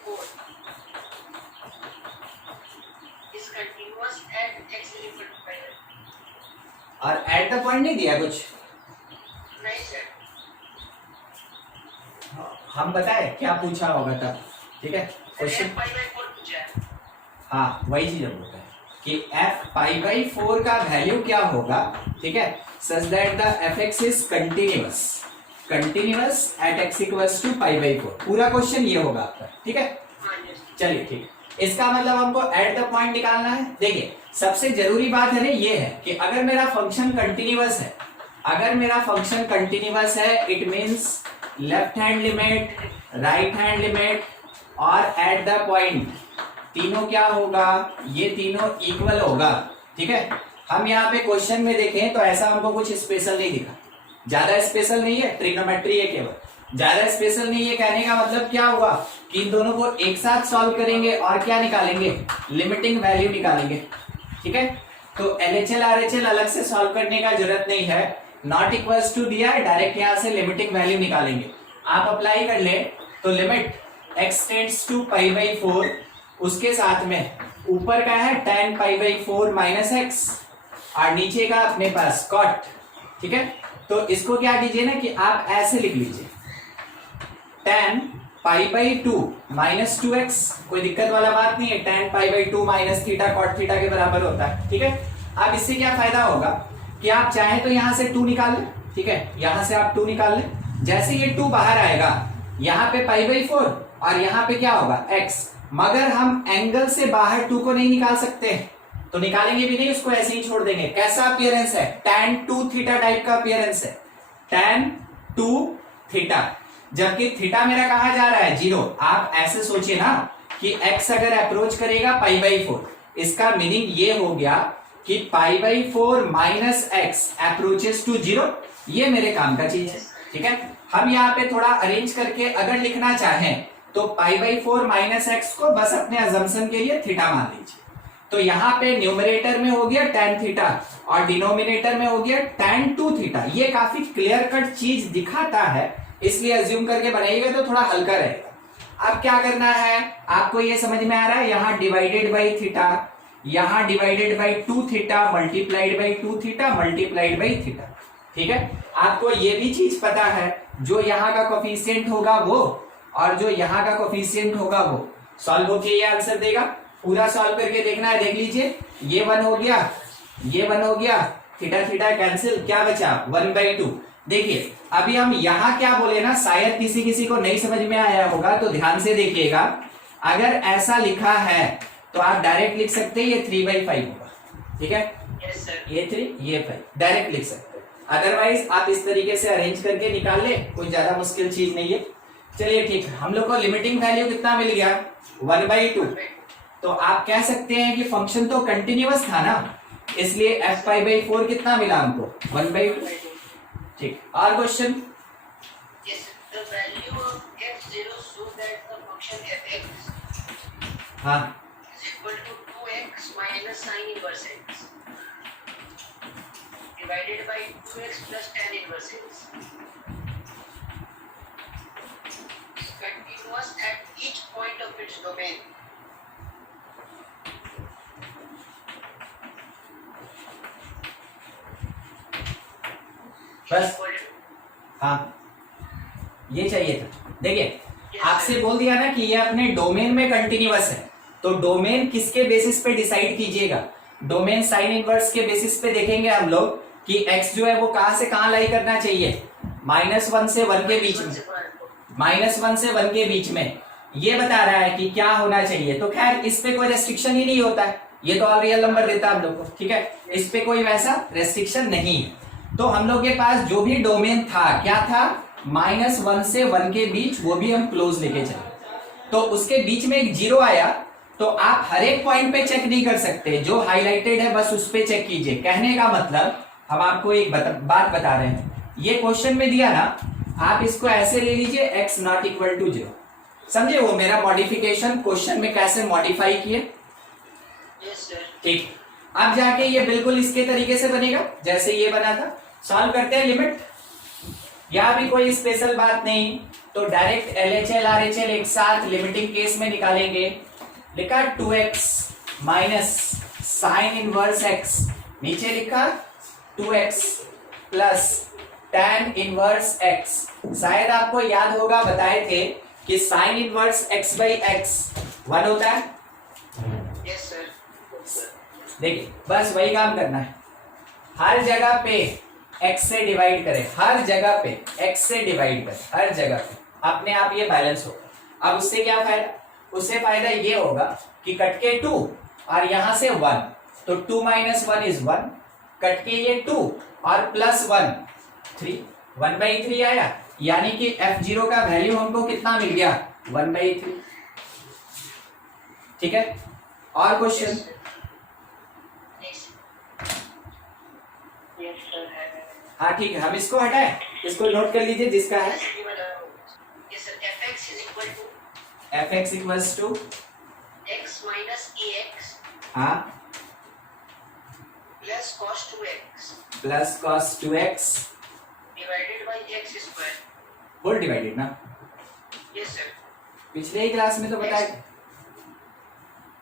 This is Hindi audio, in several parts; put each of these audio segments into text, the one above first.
4 is continuous at x is equal to 5. और एट द पॉइंट नहीं दिया कुछ, नहीं सर, हम बताए क्या पूछा होगा तब, ठीक है क्वेश्चन। f/4 पूछा है। हाँ वही चीज हम बोलते हैं कि f π/4 का वैल्यू क्या होगा, ठीक है, such that the fx is continuous at x equals to π/4। पूरा क्वेश्चन ये होगा आपका, ठीक है। हाँ जी। चलिए ठीक, इसका मतलब हमको एट द पॉइंट निकालना है। देखिए सबसे जरूरी बात है ना ये है कि अगर मेरा फंक्शन कंटिन्यूअस है, अगर मेरा फंक्शन कंटिन्यूअस है it means left hand limit, right hand limit और एट द पॉइंट तीनों क्या होगा, ये तीनों इक्वल होगा, ठीक है। हम यहाँ पे क्वेश्चन में देखें तो ऐसा हमको कुछ स्पेशल नहीं दिखा, ज्यादा स्पेशल नहीं है, ट्रिग्नोमेट्री है केवल, ज्यादा स्पेशल नहीं है। कहने का मतलब क्या हुआ कि इन दोनों को एक साथ सॉल्व करेंगे और क्या निकालेंगे, लिमिटिंग वैल्यू निकालेंगे, ठीक है। तो LHL RHL अलग से सॉल्व करने का जरूरत नहीं है, नॉट इक्वल्स टू दिया है, डायरेक्ट यहाँ से लिमिटिंग वैल्यू निकालेंगे। आप अप्लाई कर ले तो लिमिट x टेंड्स टू π/4, उसके साथ में ऊपर का है tan π/4 माइनस एक्स और नीचे का अपने पास cot, ठीक है। तो इसको क्या कीजिए ना कि आप ऐसे लिख लीजिए tan π/2 माइनस 2x, कोई दिक्कत वाला बात नहीं है, tan π/2 minus theta cot theta के बराबर होता है, ठीक है। अब इससे क्या फायदा होगा कि आप चाहे तो यहां से 2 निकाल लें, ठीक है, यहां से आप 2 निकाल लें, जैसे ये 2 बाहर आएगा यहाँ पे π/4 और यहाँ पे क्या होगा x, मगर हम एंगल से बाहर 2 को नहीं निकाल सकते, तो निकालेंगे भी नहीं, उसको ऐसे ही छोड़ देंगे। कैसा अपीयरेंस है, tan 2 थीटा टाइप का अपीयरेंस है, tan 2 थीटा, जबकि थीटा मेरा कहा जा रहा है 0। आप ऐसे सोचिए ना कि x अगर अप्रोच करेगा π/4, इसका मीनिंग ये हो गया कि π/4 माइनस एक्स अप्रोचेस टू 0, ये मेरे काम का चीज है, ठीक है। हम यहाँ पे थोड़ा अरेंज करके अगर लिखना चाहें तो π/4 माइनस एक्स को बस अपने अजम्पशन के लिए थीटा मान लीजिए। तो यहाँ पे न्यूमरेटर में हो गया tan थीटा और डिनोमिनेटर में हो गया tan 2 थीटा। ये काफी क्लियर कट चीज दिखाता है, इसलिए अज्यूम करके बनाइएगा तो थोड़ा हल्का रहेगा। अब क्या करना है, आपको ये समझ में आ रहा है, यहाँ डिवाइडेड बाई थीटा, यहाँ divided by 2 theta multiplied by 2 theta multiplied by theta, ठीक है। आपको ये भी चीज पता है, जो यहाँ का कोफिशिएंट होगा वो और जो यहाँ का कोफिशिएंट होगा वो सॉल्व होके ये आंसर देगा। पूरा सॉल्व करके देखना है, देख लीजिए, ये 1 हो गया, ये 1 हो गया, थीटा थीटा कैंसिल, क्या बचा 1/2। देखिए अभी हम यहाँ क्या बोले ना, शायद किसी किसी को नहीं समझ में आया होगा, तो ध्यान से देखिएगा। अगर ऐसा लिखा है तो आप डायरेक्ट लिख सकते हैं, ये 3/5 होगा, ठीक है। यस सर, ये 3 ये 5 डायरेक्ट लिख सकते हैं, अदरवाइज आप इस तरीके से अरेंज करके निकाल ले, कोई ज्यादा मुश्किल चीज नहीं है। चलिए ठीक है, हम लोग को लिमिटिंग वैल्यू कितना मिल गया 1/2। तो आप कह सकते हैं कि फंक्शन तो कंटिन्यूअस था ना, इसलिए f/4 कितना मिला हमको 1/2, ठीक। और question, yes, the value of f0 so that the function fx हाँ is equal to 2x minus sin inverse x divided by 2x plus tan inverse x is continuous at each point of its domain. बस, हाँ ये चाहिए था। देखिए आपसे बोल दिया ना कि ये अपने डोमेन में कंटिन्यूअस है, तो डोमेन किसके बेसिस पे डिसाइड कीजिएगा, डोमेन साइन इनवर्स के बेसिस पे देखेंगे हम लोग कि x जो है वो कहां से कहां लाई करना चाहिए, -1 से 1 के बीच में, -1 से 1 के बीच में ये बता रहा है कि क्या होना चाहिए। तो खैर इस पे कोई रेस्ट्रिक्शन ही नहीं होता है, ये तो ऑल रियल नंबर देता है हम लोग को, ठीक है, इस पे कोई वैसा रेस्ट्रिक्शन नहीं है। तो हम लोग के पास जो भी डोमेन था क्या था, -1 से 1 के बीच, वो भी हम क्लोज लेके चले। तो उसके बीच में एक 0 आया, तो आप हर एक पॉइंट पे चेक नहीं कर सकते, जो हाईलाइटेड है बस उस पे चेक कीजिए। कहने का मतलब हम आपको एक बात बता रहे हैं, ये क्वेश्चन में दिया ना, आप इसको ऐसे ले लीजिए x नॉट इक्वल टू 0, समझे वो मेरा मॉडिफिकेशन क्वेश्चन में कैसे मॉडिफाई किए, यस सर, ठीक। अब जाके ये बिल्कुल इसके तरीके से बनेगा जैसे ये बना था। सॉल्व करते हैं, लिमिट यहाँ भी कोई स्पेशल बात नहीं, तो डायरेक्ट LHL RHL एक साथ लिमिटिंग केस में निकालेंगे। लिखा 2x minus sine inverse x, नीचे लिखा 2x plus tan inverse x। शायद आपको याद होगा बताए थे कि sine inverse x by x 1 होता है। Yes sir. देखिए बस वही काम करना है, हर जगह पे x से डिवाइड करें, हर जगह पे x से डिवाइड करें, हर जगह पे, अपने आप ये बैलेंस होगा। अब उससे क्या फायदा, उससे फायदा ये होगा कि कट के 2 और यहां से 1, तो 2 माइनस 1 इज 1, कट के ये 2 और प्लस 1 3, 1/3 आया, यानी कि f0 का वैल्यू हमको कितना मिल गया 1/3। ठीक है, और क्वेश्चन? हाँ ठीक है, हम इसको हटाएं, इसको नोट कर लीजिए जिसका है। fx equals to x minus ax हाँ plus cos 2x plus cos 2x divided by x square। Whole divided ना, यस सर। पिछले ही क्लास में तो बताया।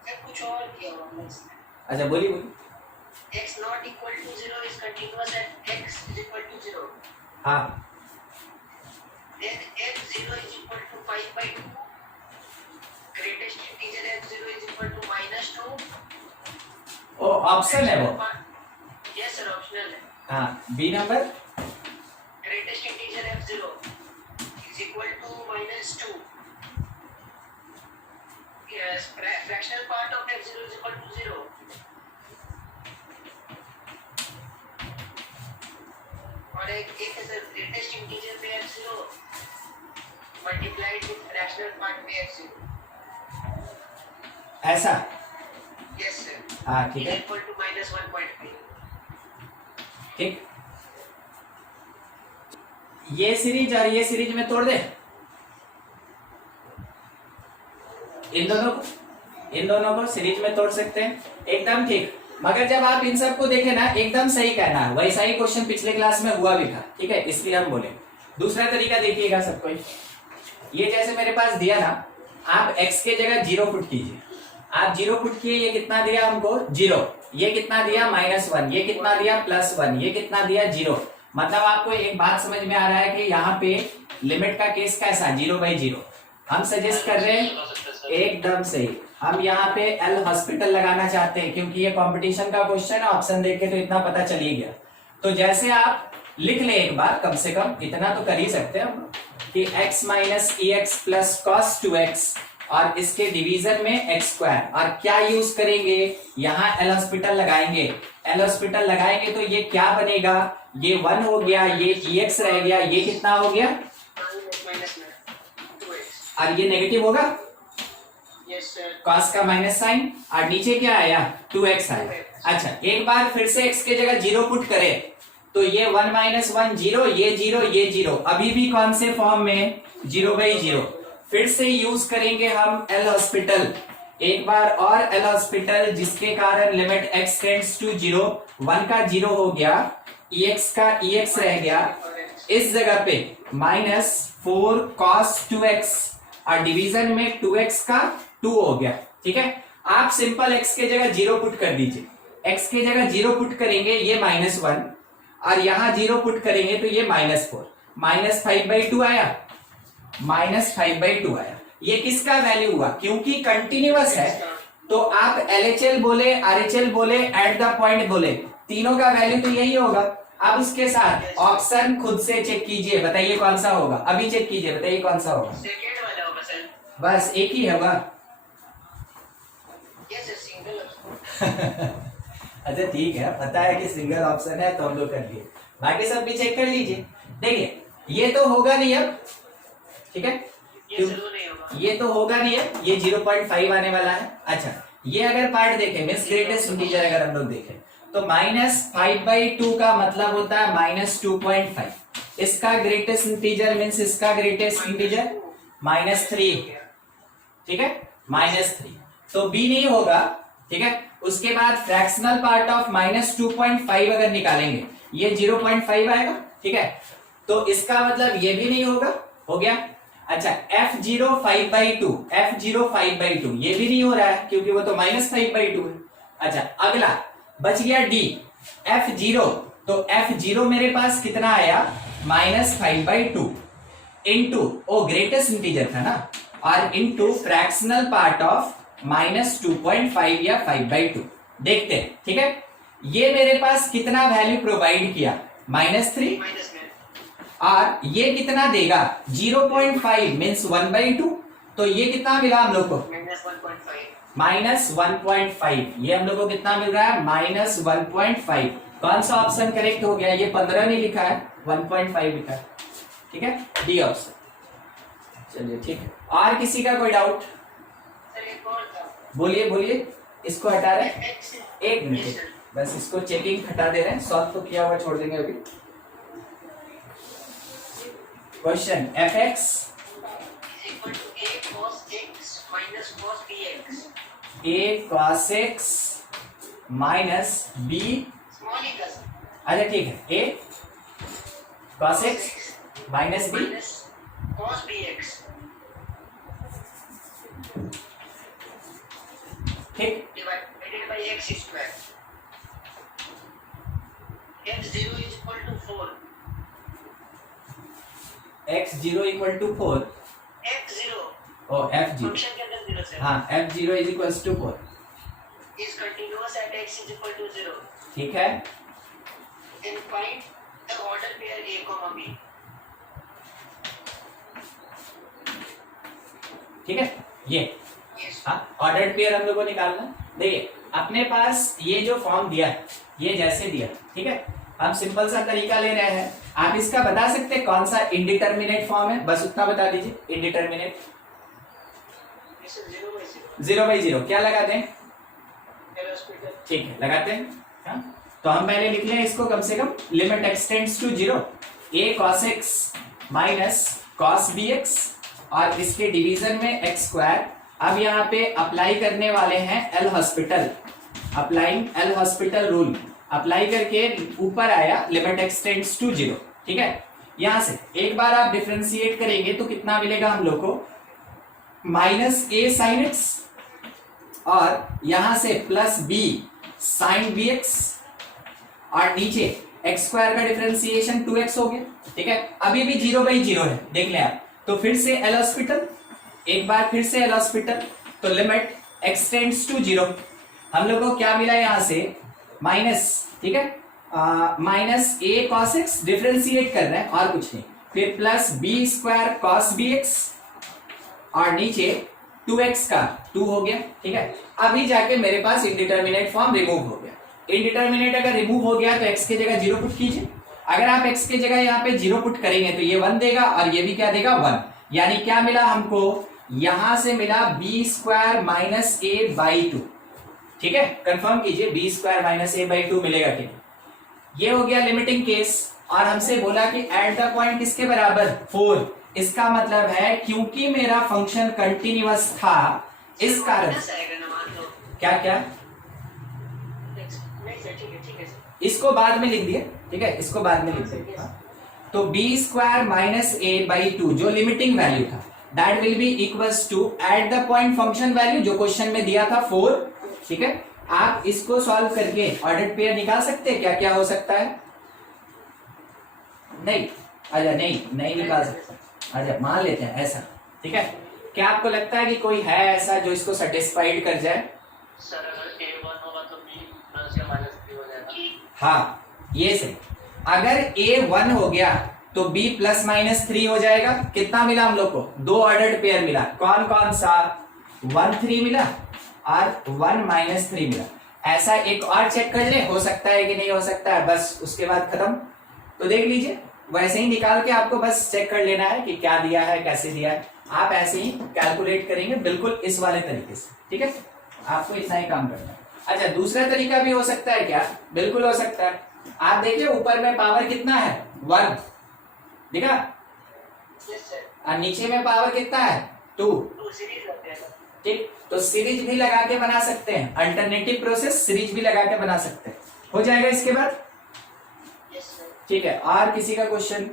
सर कुछ और दिया हुआ है इसमें। अच्छा बोलिए बोलिए। x not equal to 0 is continuous at x is equal to 0। हाँ Then f0 is equal to 5/2। Greatest integer f0 is equal to -2। ओ ऑप्शन है वो। यस सर, ऑप्शनल है। हाँ B number. Greatest integer f0 is equal to -2। Yes, fractional part of f0 is equal to 0। और एक है सर, ग्रेटेस्ट इंटीजर पे f0 multiplied with fractional part पे f0। ऐसा यस सर। हाँ ठीक है, इक्वल टू -1.3। ठीक। ये सीरीज और ये सीरीज में तोड़ दे, इन दोनों को सीरीज में तोड़ सकते हैं, एकदम ठीक। मगर जब आप इन सबको देखें ना, एकदम सही कहना है, वैसा ही क्वेश्चन पिछले क्लास में हुआ भी था। ठीक है, इसलिए हम बोले। दूसरा तरीका देखिएगा सबको, ये जैसे मेरे पास दिया ना, आप x के जगह 0 पुट कीजिए। आप 0 पुट किए, ये कितना दिया हमको 0, ये कितना दिया -1, ये कितना दिया +1, ये कितना दिया 0। मतलब आपको एक बात समझ में आ रहा है कि यहाँ पे लिमिट का केस कैसा 0/0। हम सजेस्ट कर रहे हैं एकदम सही, हम यहाँ पे एल हॉस्पिटल लगाना चाहते हैं क्योंकि ये कंपटीशन का क्वेश्चन है, ऑप्शन देख के तो इतना पता चल ही गया। तो जैसे आप लिख ले एक बार, कम से कम इतना तो कर ही सकते हैं हम कि x minus EX plus cos 2x और इसके डिवीजन में x स्क्वायर, और क्या यूज करेंगे, यहाँ एल हॉस्पिटल लगाएंगे। एल हॉस्पिटल लगाएंगे तो ये क्या बनेगा, ये 1 हो गया, ये EX रह गया, ये कितना हो गया और ये नेगेटिव होगा। Yes sir. cos का माइनस साइन, और नीचे क्या आया 2x आया। अच्छा एक बार फिर से x के जगह 0 पुट करें, तो ये 1 माइनस 1 0, ये 0, ये 0, अभी भी कौन से फॉर्म में 0/0। फिर से यूज करेंगे हम एल हॉस्पिटल, एक बार और एल हॉस्पिटल, जिसके कारण लिमिट x टेंड्स टू 0, 1 का 0 हो गया, EX का EX रह गया, इस जगह पे -4 cos 2x और डिवीजन में 2x का 2 हो गया। ठीक है, आप सिंपल x के जगह 0 पुट कर दीजिए। x के जगह 0 पुट करेंगे, ये -1, और यहां 0 पुट करेंगे तो ये -4, -5/2 आया, -5/2 आया। ये किसका वैल्यू हुआ, क्योंकि कंटिन्यूअस है तो आप LHL बोले, RHL बोले, एट द पॉइंट बोले, तीनों का वैल्यू तो यही होगा। अब उसके साथ ऑप्शन खुद से चेक कीजिए, बताइए कौन सा होगा, अभी चेक कीजिए, बताइए कौन सा होगा। सेकंड वाला होगा सर। बस एक ही होगा। Yes sir, single. अच्छा ठीक है, पता है कि सिंगल ऑप्शन है तो हम लोग कर लिए, बाकी सब भी चेक कर लीजिए। देखिए ये तो होगा नहीं अब, ठीक है, ये जरूर नहीं होगा, ये तो होगा नहीं है, ये 0.5 आने वाला है। अच्छा ये अगर पार्ट देखें, मींस ग्रेटेस्ट इंटीजर अगर हम लोग देखें तो -5/2 का मतलब होता है -2.5। इसका ग्रेटेस्ट इंटीजर मींस इसका ग्रेटेस्ट इंटीजर -3, ठीक है, -3, तो बी नहीं होगा। ठीक है, उसके बाद फ्रैक्शनल पार्ट ऑफ -2.5 अगर निकालेंगे, ये 0.5 आएगा। ठीक है, तो इसका मतलब ये भी नहीं होगा, हो गया। अच्छा f0 5/2, f0 5/2 ये भी नहीं हो रहा है क्योंकि वो तो -5/2 है। अच्छा अगला बच गया d, f0, तो f0 मेरे पास कितना आया -5/2 इंटू वो ग्रेटेस्ट इंटीजर था ना, और इंटू फ्रैक्शनल पार्ट ऑफ -2.5 या 5/2। देखते हैं, ठीक है। ये मेरे पास कितना वैल्यू प्रोवाइड किया -3, माइनस में और ये कितना देगा 0.5 मीन्स 1/2, तो ये कितना मिला हम लोग को -1.5। -1.5। ये हम लोग को कितना मिल रहा है -1.5। कौन सा ऑप्शन करेक्ट हो गया? ये 15 नहीं लिखा है, 1.5 लिखा है, ठीक है, डी ऑप्शन। चलिए ठीक है, और किसी का कोई डाउट? सर एक और था, बोलिए बोलिए। इसको हटा रहे हैं, x एक मिनट, बस इसको चेकिंग हटा दे रहे हैं, सॉल्व तो किया हुआ छोड़ देंगे अभी। Question fx is equal to a cos x minus cos bx। a cos x minus b, small ही का सर, अच्छा ठीक है, a cos x minus b, minus cos bx। ठीक, divided by x square. x0 is equal to 4। x0 equal to 4, x0 ओ f0, फंक्शन के अंदर 0 से हाँ f0 is equals to 4, is continuous at x is equal to 0। ठीक है। Then find the order pair a comma b। ठीक है, ये Yes। हाँ ऑर्डर्ड पेयर हम लोग को निकालना। देखिए अपने पास ये जो फॉर्म दिया है, ये जैसे दिया, ठीक है, हम सिंपल सा तरीका ले रहे हैं। आप इसका बता सकते हैं कौन सा इंडिटरमिनेट फॉर्म है? बस उतना बता दीजिए। Indeterminate This is 0/0। 0/0 क्या लगाते हैं? L hospital. ठीक है, लगाते हैं। हाँ? तो हम पहले लिख लें इसको कम से कम, limit extends to 0, a cos x minus cos bx, और इसके डिवीजन में x स्क्वायर। अब यहाँ पे अप्लाई करने वाले हैं L hospital, applying L hospital rule. Apply करके ऊपर आया लिमिट एक्सटेंड्स टू 0, ठीक है। यहां से एक बार आप डिफरेंशिएट करेंगे तो कितना मिलेगा हम लोग को -a sin x, और यहां से +b sin bx, और नीचे x स्क्वायर का डिफरेंशिएशन 2x हो गया, ठीक है। अभी भी 0/0 है, देख लें आप। तो फिर से एल हॉस्पिटल, एक बार फिर से एल हॉस्पिटल, तो लिमिट एक्सटेंड्स टू 0। हम लोग को क्या मिला यहां से माइनस, ठीक है, -a cos x डिफरेंशिएट कर रहे हैं और कुछ नहीं, फिर +b² cos bx, और नीचे 2x का 2 हो गया, ठीक है। अभी जाके मेरे पास इंडिटरमिनेट फॉर्म रिमूव हो गया। इंडिटरमिनेट अगर रिमूव हो गया तो x की जगह 0 पुट कीजिए। अगर आप x की जगह यहाँ पे 0 पुट करेंगे तो ये 1 देगा, और ये भी क्या देगा 1, यानी क्या मिला हमको? यहां से मिला b² -a/2, ठीक है। कंफर्म कीजिए b² -a/2 मिलेगा कि ये हो गया लिमिटिंग केस। और हमसे बोला कि एट द पॉइंट किसके बराबर 4, इसका मतलब है क्योंकि मेरा फंक्शन कंटिन्यूअस था, इस कारण क्या क्या इसको बाद में लिख दिए, ठीक है, इसको बाद में लिख दिए। तो b² -a/2 जो लिमिटिंग वैल्यू था, that will be equals to at the point function value जो क्वेश्चन में दिया था 4, ठीक है। आप इसको सॉल्व करके ऑर्डर्ड पेयर निकाल सकते हैं। क्या क्या हो सकता है? नहीं, अच्छा नहीं निकाल सकते। अच्छा मान लेते हैं ऐसा, ठीक है। क्या आपको लगता है कि कोई है ऐसा जो इसको सेटिस्फाइड कर जाए? सर अगर a1 होगा तो b प्लस या माइनस 3 हो जाएगा। हाँ ये सही। अगर a1 हो गया तो b +-3 हो जाएगा। कितना मिला हम लोग को? 2 ऑर्डर्ड पेयर मिला। कौन कौन सा? 1 3 मिला और 1 -3 मिला। ऐसा एक और चेक कर ले, हो सकता है कि नहीं हो सकता है, बस उसके बाद खत्म। तो देख लीजिए, वैसे ही निकाल के आपको बस चेक कर लेना है कि क्या दिया है, कैसे दिया है। आप ऐसे ही कैलकुलेट करेंगे बिल्कुल इस वाले तरीके से, ठीक है। आपको इतना ही काम करना है। अच्छा दूसरा तरीका भी हो सकता है क्या? बिल्कुल हो सकता है। आप देखिए ऊपर में पावर कितना है? 1, देखा, और नीचे में पावर कितना है? 2, ठीक। तो सीरीज भी लगा के बना सकते हैं, अल्टरनेटिव प्रोसेस सीरीज भी लगा के बना सकते हैं। हो जाएगा इसके बाद, ठीक है। और किसी का क्वेश्चन?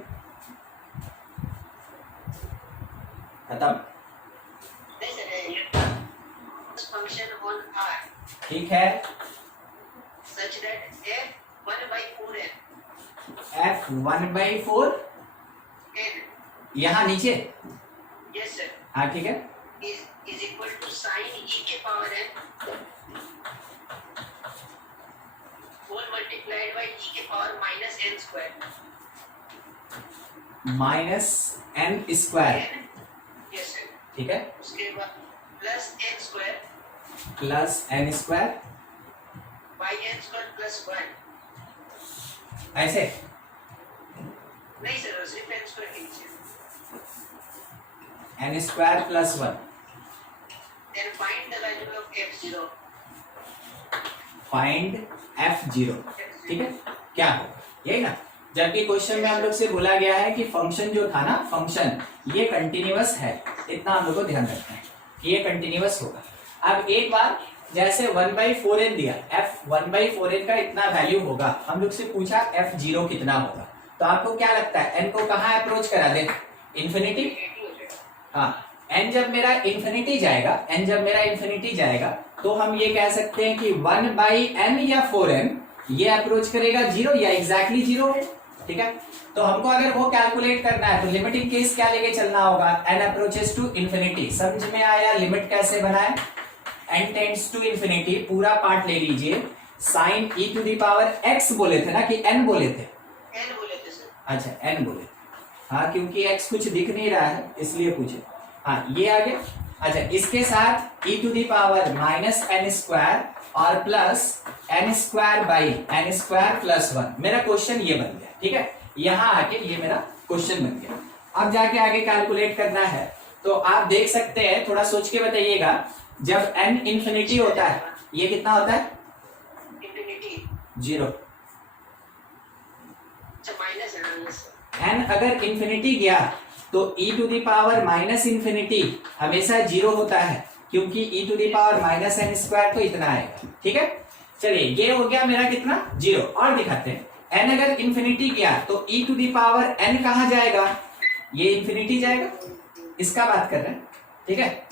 खत्म। नहीं सर, फंक्शन ऑन आर ठीक है, such that f 1/4n f 1/4 n यहाँ नीचे, यस सर हाँ ठीक है, is equal to sin e के power n whole multiplied by e के power minus n square minus n square, n yes sir ठीक है, उसके बाद plus n square plus n square, by n square plus 1 ऐसे नहीं सर सिर्फ n स्क्वायर के नीचे n square plus 1, then find the value of f0 find f0, ठीक है, क्या हो यही ना। जबकि क्वेश्चन में हम लोग से बोला गया है कि फंक्शन जो था ना, फंक्शन ये कंटिन्यूअस है, इतना हम लोग को ध्यान रखना है कि ये कंटिन्यूअस होगा। अब एक बार जैसे 1/4n दिया, f 1/4n का इतना वैल्यू होगा, हम लोग से पूछा f0 कितना होगा, तो आपको क्या लगता है n को कहाँ अप्रोच करा दे, इन्फिनिटी, हाँ n जब मेरा इन्फिनिटी जाएगा, n जब मेरा इन्फिनिटी जाएगा तो हम ये कह सकते हैं कि 1/n या 4n ये अप्रोच करेगा 0 या एग्जैक्टली 0 है, ठीक है। तो हमको अगर वो कैलकुलेट करना है तो लिमिटिंग केस क्या लेके चलना होगा, n अप्रोचेस टू इन्फिनिटी। समझ में आया लिमिट कैसे बनाए, n टेंड्स टू इन्फिनिटी, पूरा पार्ट ले लीजिए, sine e to the power x बोले थे ना कि n बोले थे, n बोले थे सर, अच्छा n बोले, हाँ क्योंकि x कुछ दिख नहीं रहा है इसलिए पूछे, हाँ ये आ गया। अच्छा इसके साथ e to the power minus n square और plus n square by n square plus 1, मेरा क्वेश्चन ये बन गया, ठीक है, यहाँ आके ये मेरा क्वेश्चन बन गया। अब जाके आगे कैलकुलेट करना है तो आप देख सकते हैं, थोड़ा सोच के बताइएगा, जब n इन्फिनिटी होता है ये कितना होता है, इंफिनिटी 0, अच्छा माइनस n अगर इन्फिनिटी गया तो e to the power minus infinity हमेशा 0 होता है, क्योंकि e to the power minus n square तो इतना आएगा, ठीक है। चलिए ये हो गया मेरा कितना 0, और दिखाते हैं n अगर इन्फिनिटी गया तो e to the power n कहाँ जाएगा, ये इन्फिनिटी जाएगा, इसका बात कर रहे हैं, ठीक है,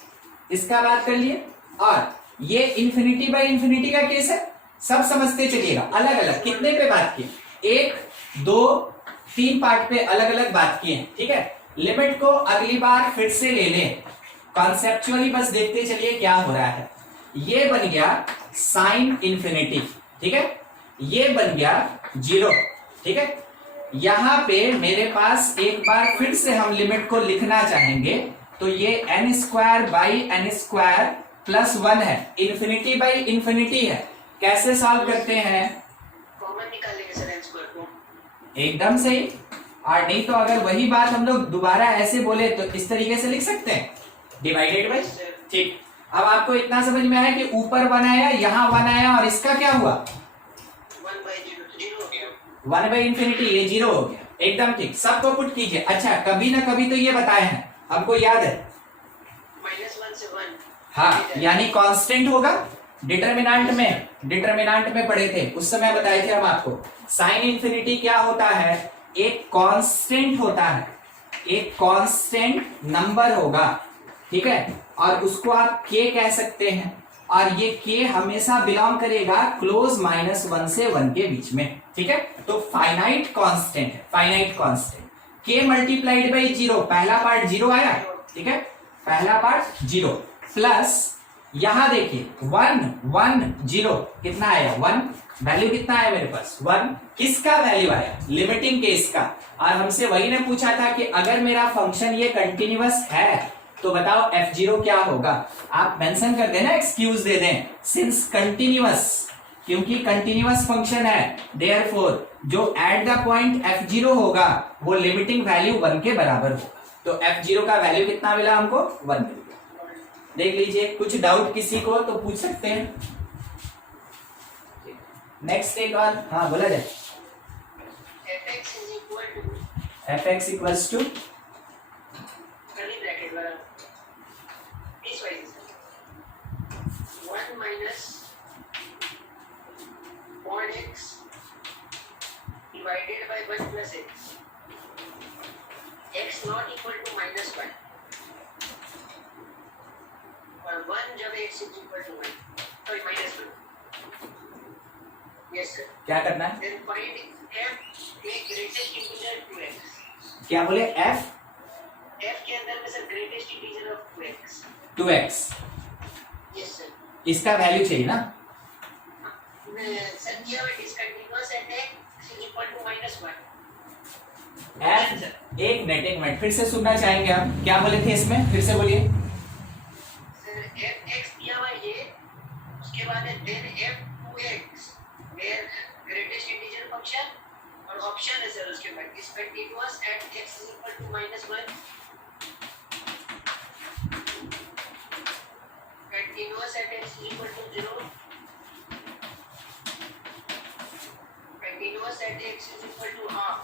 इसका बात कर लिए। और ये इन्फिनिटी बाई इन्फिनिटी का केस है, सब समझते चलिएगा, अलग अलग कितने पे बात की, 1 2 3 पार्ट पे अलग अलग बात किए, ठीक है। लिमिट को अगली बार फिर से ले लें, कॉन्सेप्चुअली बस देखते चलिए क्या हो रहा है। ये बन गया साइन इन्फिनिटी, ठीक है, ये बन गया 0, ठीक है। यहां पे मेरे पास एक बार फिर से हम लिमिट को लिखना चाहेंगे तो ये n square by n square plus 1 है, इन्फिनिटी बाई इन्फिनिटी है, कैसे सॉल्व करते हैं, कॉमन निकाल लेंगे सर n स्क्वायर को, एकदम सही। और नहीं तो अगर वही बात हम लोग दोबारा ऐसे बोले तो इस तरीके से लिख सकते हैं, डिवाइडेड बाई, ठीक। अब आपको इतना समझ में आया कि ऊपर 1 आया, यहाँ 1 आया, और इसका क्या हुआ 1/0 हो गया, 1 बाई इन्फिनिटी, ये 0 हो गया, एकदम ठीक। सबको पुट कीजिए। अच्छा कभी ना कभी तो ये बताए हैं, हमको याद है, -1 से 1, हाँ यानी कांस्टेंट होगा, डिटरमिनेंट में पढ़े थे उस समय, बताए थे हम आपको साइन इन्फिनिटी क्या होता है, एक कांस्टेंट होता है, एक कांस्टेंट नंबर होगा, ठीक है, और उसको आप k कह सकते हैं, और ये k हमेशा बिलोंग करेगा क्लोज -1 से 1 के बीच में, ठीक है। तो फाइनाइट कांस्टेंट है, finite constant, k multiplied by 0, पहला पार्ट 0 आया, ठीक है, पहला पार्ट 0 प्लस यहां देखिए 1 1 0 कितना आया 1, वैल्यू कितना आया मेरे पास 1, किसका वैल्यू आया, लिमिटिंग केस का। और हमसे वही ने पूछा था कि अगर मेरा फंक्शन ये कंटिन्यूअस है तो बताओ f0 क्या होगा, आप मेंशन कर देना, एक्सक्यूज दे दें, सिंस कंटिन्यूअस, क्योंकि कंटिन्यूअस फंक्शन है, देयरफॉर जो एट द पॉइंट f0 होगा वो लिमिटिंग वैल्यू 1 के बराबर होगा। तो f0 का वैल्यू कितना मिला हमको 1 मिल गया। देख लीजिए, कुछ डाउट किसी को तो पूछ सकते हैं। नेक्स्ट एक और, हाँ बोला जाए, fx equals to curly bracket वाला piecewise 1 minus mod x divided by 1 plus x, x not equal to -1, x is equal to 1. Sorry, minus 1. Yes, sir. क्या करना है? Then find f में greatest integer 2x. क्या बोले? f के अंदर में sir greatest integer of 2x. 2x. Yes, sir. इसका वैल्यू चाहिए ना? सर दिया हुआ discontinuous at x is equal to -1. f एक मिनट फिर से सुनना चाहेंगे आप? क्या बोले थे इसमें? फिर से बोलिए। सर f(x) दिया हुआ ये, उसके बाद है then f(2x) where greatest integer function और ऑप्शन है सर उसके बाद discontinuous at x is equal to -1. Continuous at x is equal to 0. Continuous at x is equal to half.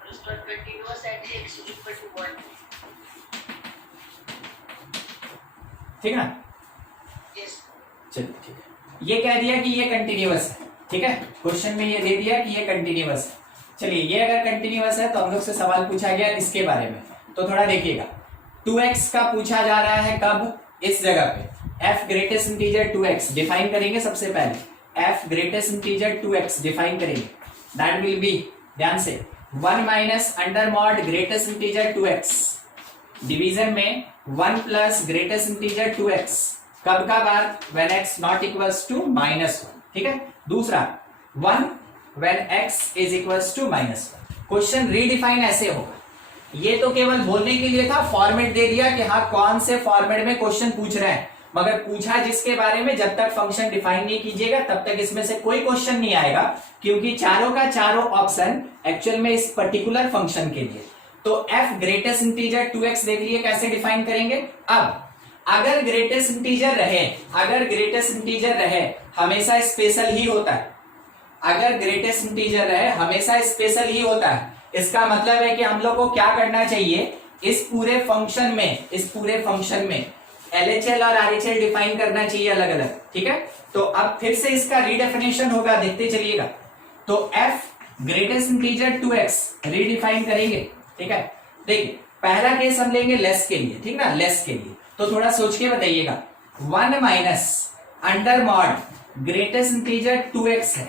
और उसके बाद continuous at x is equal to 1. ठीक है ना? Yes. चलिए ठीक है। ये कह दिया कि ये कंटिन्यूअस है, ठीक है? क्वेश्चन में ये दे दिया कि ये कंटिन्यूअस है। चलिए, ये अगर कंटिन्यूअस है तो हम लोग से सवाल पूछा गया इसके बारे में, तो थोड़ा देखिएगा। 2x का पूछा जा रहा है कब? इस जगह पे f greatest integer 2x define करेंगे। सबसे पहले f greatest integer 2x define करेंगे। दैट विल बी, ध्यान से, 1 minus under mod greatest integer 2x division में 1 प्लस ग्रेटेस्ट इंटीजर 2x। कब का बात? when x not equals to -1, ठीक है? दूसरा 1 when x is equals to -1। Question redefine ऐसे होगा। ये तो केवल बोलने के लिए था, फॉर्मेट दे दिया कि हाँ कौन से फॉर्मेट में क्वेश्चन पूछ रहे हैं, मगर पूछा जिसके बारे में, जब तक फंक्शन डिफाइन नहीं कीजिएगा तब तक इसमें से कोई क्वेश्चन नहीं आएगा, क्योंकि चारों का चारों ऑप्शन एक्चुअल में इस पर्टिकुलर फंक्शन के लिए। तो f ग्रेटेस्ट इंटीजर 2x देख लिए कैसे डिफाइन करेंगे। अब अगर ग्रेटेस्ट इंटीजर रहे हमेशा स्पेशल ही होता है। अगर ग्रेटेस्ट इंटीजर रहे हमेशा स्पेशल ही होता है। इसका मतलब है कि हम लोग को क्या करना चाहिए, इस पूरे फंक्शन में LHL और RHL डिफाइन करना चाहिए अलग अलग, ठीक है? तो अब फिर से इसका रीडेफिनेशन होगा, देखते चलिएगा। तो f greatest integer 2x redefine करेंगे, ठीक है? देखिए, पहला केस हम लेंगे लेस के लिए, ठीक ना? लेस के लिए तो थोड़ा सोच के बताइएगा। 1 minus under mod greatest integer 2x है,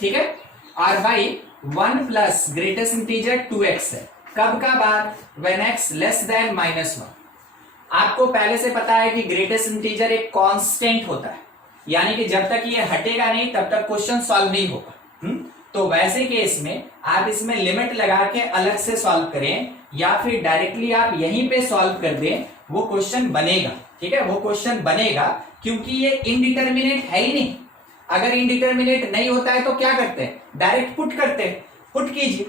ठीक है? और भाई 1 प्लस ग्रेटेस्ट इंटीजर 2x है। कब का बात? when x less than -1। आपको पहले से पता है कि ग्रेटेस्ट इंटीजर एक कांस्टेंट होता है, यानी कि जब तक ये हटेगा नहीं तब तक क्वेश्चन सॉल्व नहीं होगा। तो वैसे केस में आप इसमें लिमिट लगा के अलग से सॉल्व करें, या फिर डायरेक्टली आप यहीं पे सॉल्व कर दें, वो क्वेश्चन बनेगा, ठीक है? वो क्वेश्चन बनेगा, क्योंकि ये इनडिटर्मिनेट है ही नहीं। अगर इनडिटर्मिनेट नहीं होता है तो क्या करते हैं? डायरेक्ट पुट करते हैं। पुट कीजिए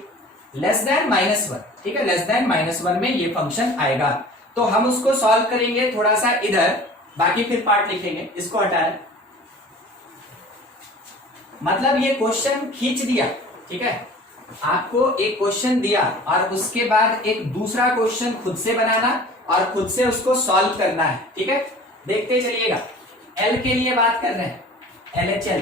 लेस देन -1, ठीक है? लेस देन -1 में ये फंक्शन आएगा, तो हम उसको सॉल्व करेंगे थोड़ा सा इधर, बाकी फिर पार्ट लिखेंगे। इसको हटाएं, मतलब ये क्वेश्चन खींच दिया, ठीक है? आपको एक क्वेश्चन दिया और उसके बाद एक दूसरा क्वेश्चन खुद से बनाना और खुद से उसको सॉल्व करना है, ठीक है? देखते चलिएगा। L के लिए बात कर रहे हैं, LHL।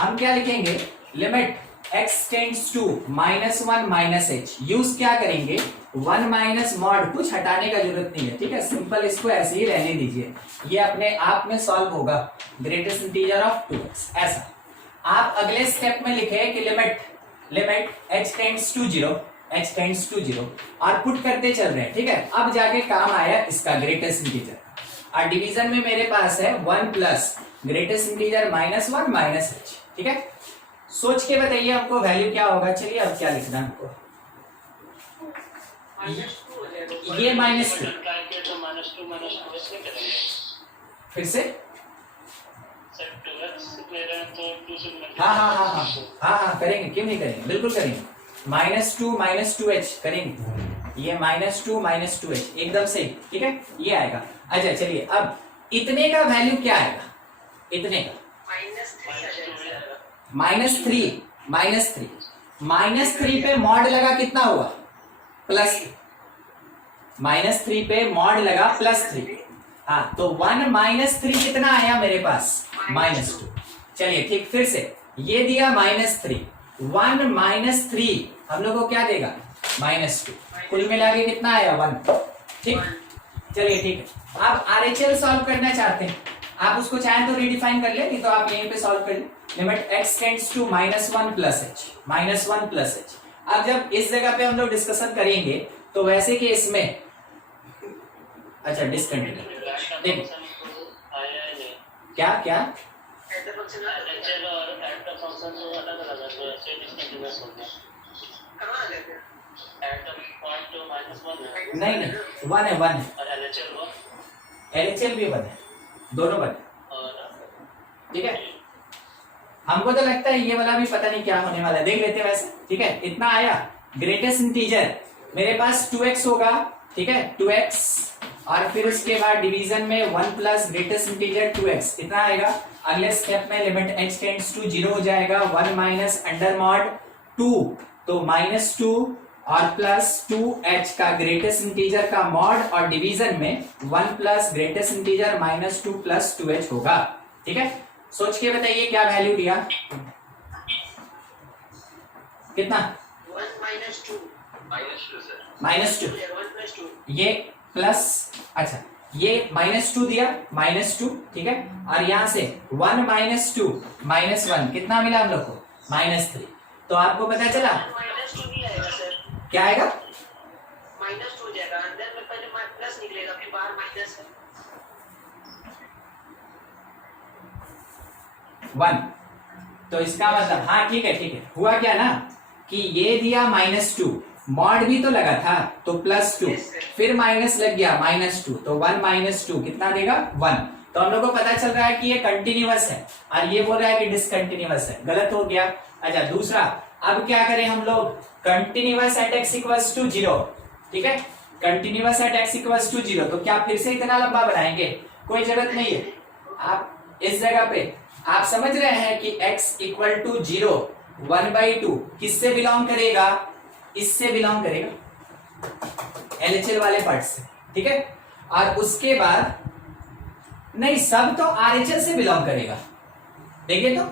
हम क्या लिखेंगे? Limit x tends to -1 -h। Use क्या करेंगे? 1 माइनस मॉड, कुछ हटाने का जरूरत नहीं है, ठीक है? सिंपल इसको ऐसे ही रहने दीजिए, ये अपने आप में सॉल्व होगा। ग्रेटेस्ट इंटीजर ऑफ 2x, ऐसा। आप अगले स्टेप में लिखे कि लिमिट h टेंड्स टू 0 और पुट करते चल रहे हैं, ठीक है? अब जाके काम आया इसका ग्रेटेस्ट इंटीजर। और डिवीजन में मेरे पास है 1 प्लस ग्रेटेस्ट इंटीजर -1 -h, ठीक है? सोच के बताइए हमको वैल्यू क्या होगा। चलिए अब क्या लिखना है हमको? ये -2, फिर से हाँ करेंगे, क्यों नहीं करेंगे, बिल्कुल करेंगे। -2 -2h करेंगे, ये -2 -2h एकदम सही, ठीक है? ये आएगा। अच्छा चलिए, अब इतने का वैल्यू क्या आएगा? इतने का -3 पे मॉड लगा कितना हुआ? +3। -3 पे मॉड लगा +3। हाँ, तो 1 -3 कितना आया मेरे पास? -2। चलिए ठीक, फिर से ये दिया -3, 1 -3 हम लोग को क्या देगा? -2। कुल मिला के कितना आया? 1, ठीक? चलिए ठीक है, आप RHL सॉल्व करना चाहते हैं, आप उसको चाहें तो रीडिफाइन कर ले, नहीं तो आप यहीं पे सॉल्व कर ले। Limit x tends to -1 plus h, -1 plus h। अब जब इस जगह पे हम लोग डिस्कशन करेंगे तो वैसे केस में, अच्छा डिसकंटिन्यू, देखिए क्या क्या एट द फंक्शन एचएल और एट द फंक्शन तो अलग अलग है, तो ऐसे डिस्कंटिन्यूअस हो गया। करवा लेते हैं। एट द पॉइंट जो -1 है नहीं 1 है, 1 है, और एलएचएल वो LHL भी 1 है, दोनों 1 है, और ठीक है। हमको तो लगता है ये वाला भी पता नहीं क्या होने वाला है, देख लेते हैं वैसे, ठीक है। इतना आया, ग्रेटेस्ट इंटीजर मेरे पास 2x होगा, ठीक है, 2x, और फिर उसके बाद डिवीजन में 1 प्लस ग्रेटेस्ट इंटीजर 2x, इतना आएगा। अगले स्टेप में लिमिट x टेंड्स टू 0 हो जाएगा, 1 माइनस अंडर मॉड 2, तो -2 और प्लस 2h का ग्रेटेस्ट इंटीजर का मॉड, और डिवीजन में 1 plus greatest integer -2 plus 2h होगा, ठीक है। सोच के बताइए क्या वैल्यू दिया, कितना? 1 minus 2 -2, 1 plus 2 ये प्लस, अच्छा ये -2 दिया, -2, ठीक है, और यहां से 1 -2 -1 कितना मिला हम लोग को? -3। तो आपको पता चला minus 2 नहीं आएगा सर, क्या आएगा? minus 2 हो जाएगा, अंदर में पहले प्लस निकलेगा फिर बाहर माइनस है। 1। तो इसका मतलब, हाँ ठीक है ठीक है, हुआ क्या ना कि ये दिया -2, मॉड भी तो लगा था तो +2, Yes, sir. फिर माइनस लग गया -2, तो 1 -2 कितना देगा? 1। तो हम लोग को पता चल रहा है कि ये कंटिन्यूअस है, और ये बोल रहा है कि डिसकंटिन्यूअस है, गलत हो गया। अच्छा दूसरा, अब क्या करें हम लोग, continuous at x equals to 0, ठीक है, continuous at x equals to 0, तो क्या फिर से इतना लंबा बनाएंगे? कोई जरूरत नहीं है। आप इस जगह पे आप समझ रहे हैं कि x इक्वल टू 0 1/2 किससे बिलोंग करेगा? इससे बिलोंग करेगा, LHL वाले पार्ट से, ठीक है। और उसके बाद नहीं, सब तो RHL से बिलोंग करेगा, देखिए तो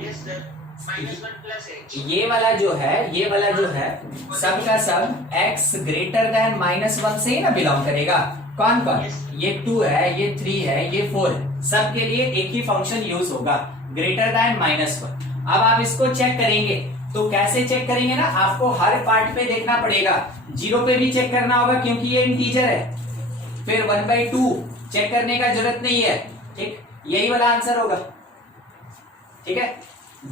यस सर, -1 plus h ये वाला जो है सब का सब x ग्रेटर देन -1 से ही ना बिलोंग करेगा। कौन कौन? ये 2 है, ये 3 है, ये 4 है, सब के लिए एक ही फंक्शन यूज होगा, ग्रेटर देन -1। अब आप इसको चेक करेंगे तो कैसे चेक करेंगे ना, आपको हर पार्ट पे देखना पड़ेगा, 0 पे भी चेक करना होगा क्योंकि ये इंटीजर है, फिर 1/2 चेक करने का जरूरत नहीं है, ठीक, यही वाला आंसर होगा, ठीक है।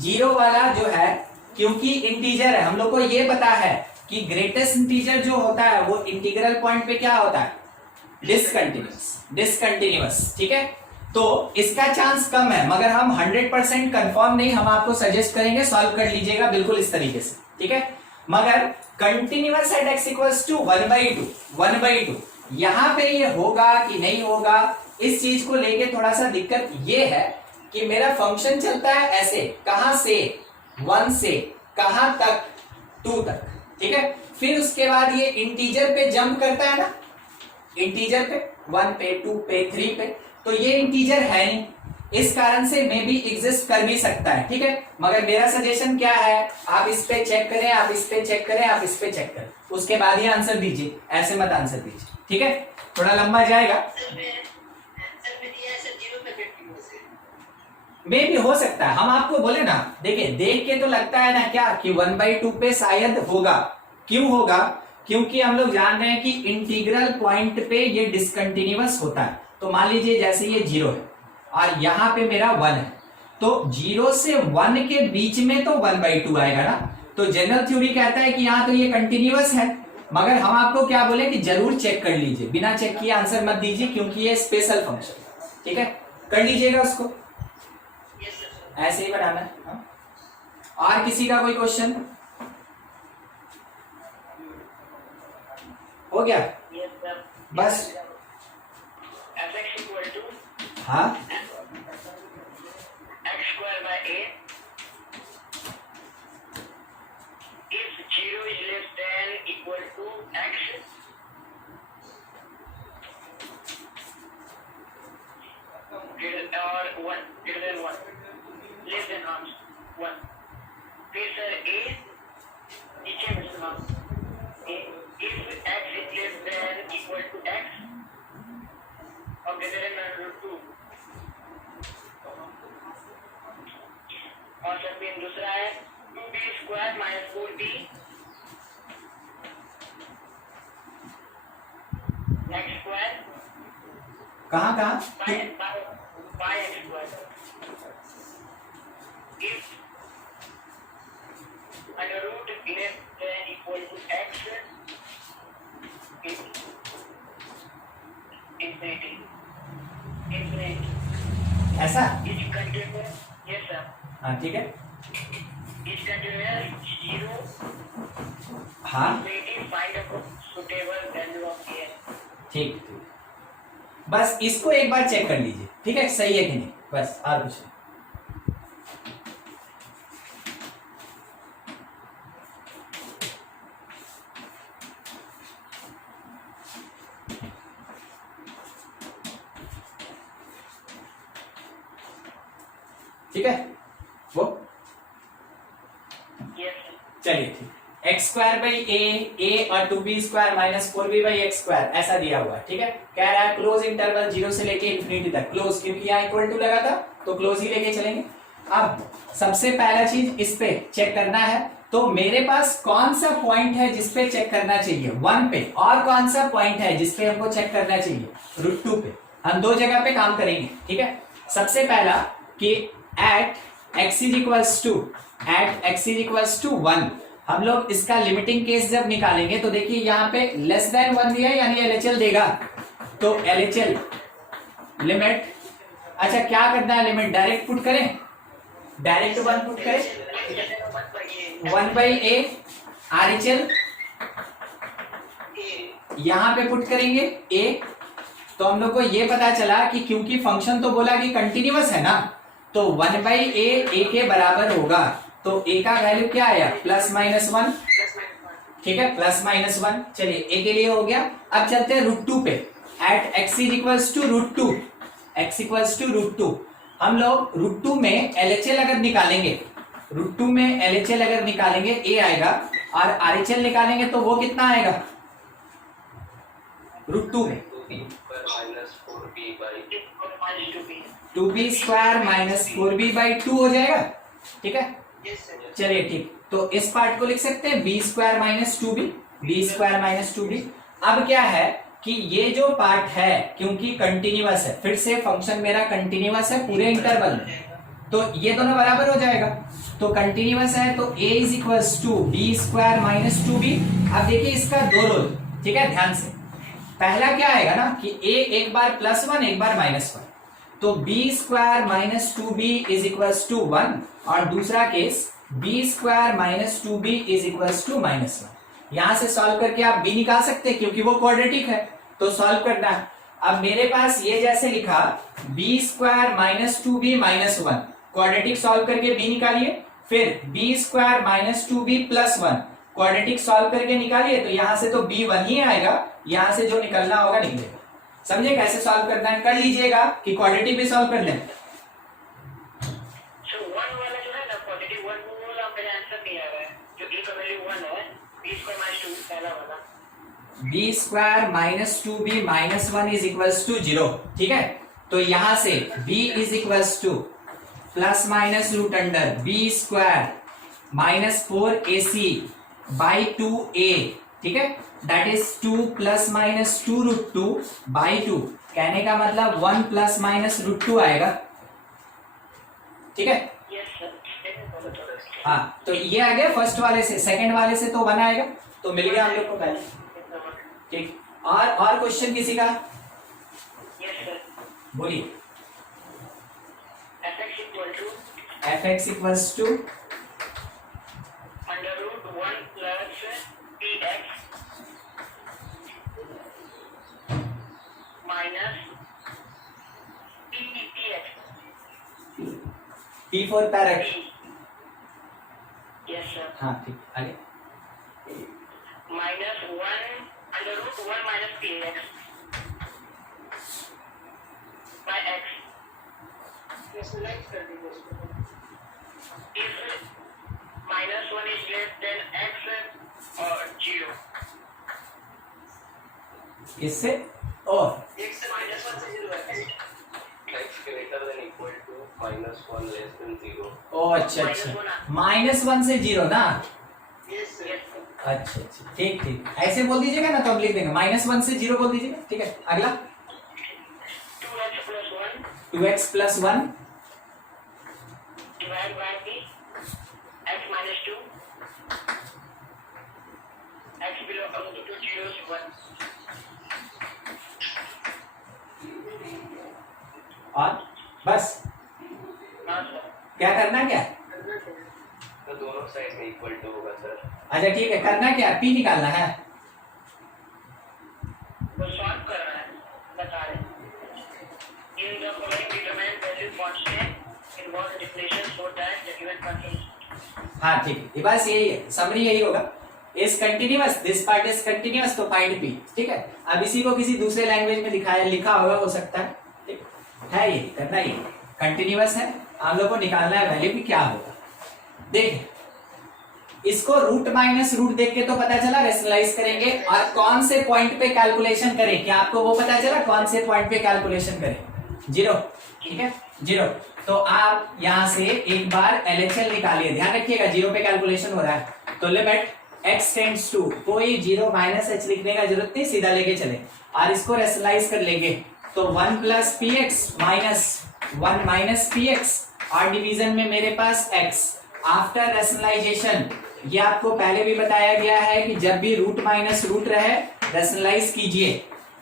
0 वाला जो है क्योंकि इंटीजर है, हम लोग को ये पता है कि ग्रेटेस्ट इंटीजर जो होता है वो इंटीग्रल पॉइंट पे क्या होता है? डिसकंटिन्यूअस, ठीक है। तो इसका चांस कम है, मगर हम 100% कंफर्म नहीं, हम आपको सजेस्ट करेंगे सॉल्व कर लीजिएगा बिल्कुल इस तरीके से, ठीक है। मगर continuous at x equals to 1/2 यहां पे ये होगा कि नहीं होगा, इस चीज को लेके थोड़ा सा दिक्कत ये है कि मेरा फंक्शन चलता है ऐसे, कहां से? 1 से कहां तक? 2 तक, ठीक है। फिर उसके बाद ये इंटीजर पे जंप करता है ना, इंटीजर पे 1 पे 2 पे 3 पे, तो ये इंटीजर है नहीं, इस कारण से मे बी एग्जिस्ट कर भी सकता है, ठीक है। मगर मेरा सजेशन क्या है, आप इस पे चेक करें, आप इस पे चेक करें, आप इस पे चेक करें, उसके बाद ही आंसर दीजिए, ऐसे मत आंसर दीजिए, ठीक है। थोड़ा लंबा जाएगा, आंसर में दिया है सर 0 पे कंटिन्यूअस है। मे भी हो सकता है, हम आपको बोले ना, देखिए देख के तो लगता है ना क्या कि 1/2 पे शायद होगा। क्यों होगा? क्योंकि हम लोग जान रहे हैं कि इंटीग्रल पॉइंट पे ये डिसकंटिन्यूअस होता है। तो मान लीजिए जैसे ये 0 है और यहाँ पे मेरा 1 है, तो 0 से 1 के बीच में तो 1/2 आएगा ना, तो जनरल थ्योरी कहता है कि यहाँ तो ये कंटिन्यूअस है, मगर हम आपको क्या बोले कि जरूर चेक कर लीजिए, बिना चेक किए आंसर मत दीजिए क्योंकि ये स्पेशल फंक्शन, ठीक है, कर लीजिएगा उसको, यस सर। ऐसे ही बनाना है। हाँ? और किसी का कोई क्वेश्चन? हो गया यस सर। बस? fx equal to हाँ x square by a if 0 is less than equal to x greater or 1 greater than 1 less than 1 फिर सर a नीचे में सुना a if x is less than equal to x दे दे रहे हैं √2 और सर दूसरा है 2b² - 4b x² कहाँ कहाँ by x² if under root less than equal to x infinity ऐसा? is continuous. Yes sir. हाँ ठीक है। is continuous 0 हाँ infinity find a suitable value of k. ठीक ठीक, बस इसको एक बार चेक कर लीजिए, ठीक है, सही है कि नहीं, बस और कुछ नहीं। ठीक है वो Yes sir. चलिए ठीक, x² और 2b² - 4b/x² ऐसा दिया हुआ है, ठीक है। कह रहा है क्लोज इंटरवल 0 से लेके इंफिनिटी तक, क्लोज क्योंकि यहाँ इक्वल टू लगा था तो क्लोज ही लेके चलेंगे। अब सबसे पहला चीज इस पे चेक करना है, तो मेरे पास कौन सा पॉइंट है जिसपे चेक करना चाहिए, 1 पे, और कौन सा पॉइंट है जिसपे हमको चेक करना चाहिए, √2 पे। हम दो जगह पे काम करेंगे, ठीक है। सबसे पहला कि at x = 1 हम लोग इसका लिमिटिंग केस जब निकालेंगे तो देखिए यहाँ पे लेस देन 1 दिया है, यानी LHL देगा, तो LHL लिमिट, अच्छा क्या करना है, लिमिट डायरेक्ट पुट करें, डायरेक्ट 1 पुट करें, 1/a RHL यहाँ पे पुट करेंगे a, तो हम लोग को ये पता चला कि क्योंकि फंक्शन तो बोला कि कंटिन्यूअस है ना, तो 1/a a के बराबर होगा, तो a का वैल्यू क्या आया, +-1, ठीक है, +-1। चलिए a के लिए हो गया। अब चलते हैं √2 पे, at x = √2 हम लोग √2 में LHL अगर निकालेंगे, √2 में LHL अगर निकालेंगे a आएगा, और RHL निकालेंगे तो वो कितना आएगा √2 में, 2b² - 4b/2 हो जाएगा, ठीक है। चलिए ठीक, तो इस पार्ट को लिख सकते हैं b² - 2b। अब क्या है कि ये जो पार्ट है क्योंकि कंटिन्यूअस है, फिर से फंक्शन मेरा कंटिन्यूअस है पूरे इंटरवल में, तो ये दोनों बराबर हो जाएगा, तो कंटिन्यूअस है तो a = b² - 2b। अब देखिए इसका दो रोल, ठीक है, ध्यान से। पहला क्या आएगा ना कि a एक बार +1 एक बार -1, तो b² - 2b = 1, और दूसरा केस b² - 2b = -1। यहां से सॉल्व करके आप b निकाल सकते हैं क्योंकि वो क्वाड्रेटिक है, तो सॉल्व करना है। अब मेरे पास ये जैसे लिखा b² - 2b - 1, क्वाड्रेटिक सॉल्व करके b निकालिए, फिर b² - 2b + 1 क्वाड्रेटिक सॉल्व करके निकालिए, तो यहां से तो b 1 ही आएगा, यहां से जो निकलना होगा निकलेगा। समझे कैसे सॉल्व करना है, कर लीजिएगा कि क्वाड्रेटिक भी सॉल्व कर लें। b² - 2b - 1 = 0, ठीक है। तो यहां से b = ±√b² - 4ac/2a, ठीक है, दैट इज 2 ± 2√2/2, कहने का मतलब 1 ± √2 आएगा, ठीक है। हाँ, तो ये आ गया फर्स्ट वाले से, सेकंड वाले से तो 1 आएगा, तो मिल गया हम लोग को पहले, ठीक। और क्वेश्चन किसी का, बोलिए। fx = P for parrot, हाँ ठीक, आगे -1 √1 - px by x if -1 is less than x or 0। इससे और -1 से 0 है, -1 less than 0. ओ अच्छा अच्छा, -1 से 0 ना। Yes, sir. अच्छा अच्छा, ठीक ठीक, ऐसे बोल दीजिएगा ना तो हम लिख देंगे, -1 से 0 बोल दीजिएगा, ठीक है। अगला 2x plus 1 2x + 1 divided by b x minus 2 x belongs to 2 zeros 1. और बस हाँ सर, क्या करना, क्या तो दोनों साइड में इक्वल टू होगा सर। अच्छा ठीक है, करना क्या, p निकालना है। वो सॉल्व कर रहा है, बता रहे हैं। In the following determine value constant involve definition so that the given function. हाँ ठीक है, ये बस यही है, समरी यही होगा। Is continuous, this part is continuous, तो फाइंड p, ठीक है। अब इसी को किसी दूसरे लैंग्वेज में दिखाया लिखा होगा, हो सकता है, ठीक है। ये करना ही कंटिन्यूअस है, हम लोग को निकालना है वैल्यू की क्या होगा। देखिए इसको रूट माइनस रूट देख के तो पता चला, रेशनलाइज करेंगे और कौन से पॉइंट पे कैलकुलेशन करें, क्या आपको वो पता चला कौन से पॉइंट पे कैलकुलेशन करें, 0, ठीक है 0। तो आप यहां से एक बार LHL निकालिए, ध्यान रखिएगा 0 पे कैलकुलेशन हो रहा है, तो लिमिट x टेंड्स टू, कोई 0 -h लिखने का जरूरत नहीं, सीधा लेके चले और इसको रेशनलाइज कर लेंगे, तो 1 + px -1 - px और डिवीजन में मेरे पास x। आफ्टर रेशनलाइजेशन, ये आपको पहले भी बताया गया है कि जब भी रूट माइनस रूट रहे रेशनलाइज कीजिए,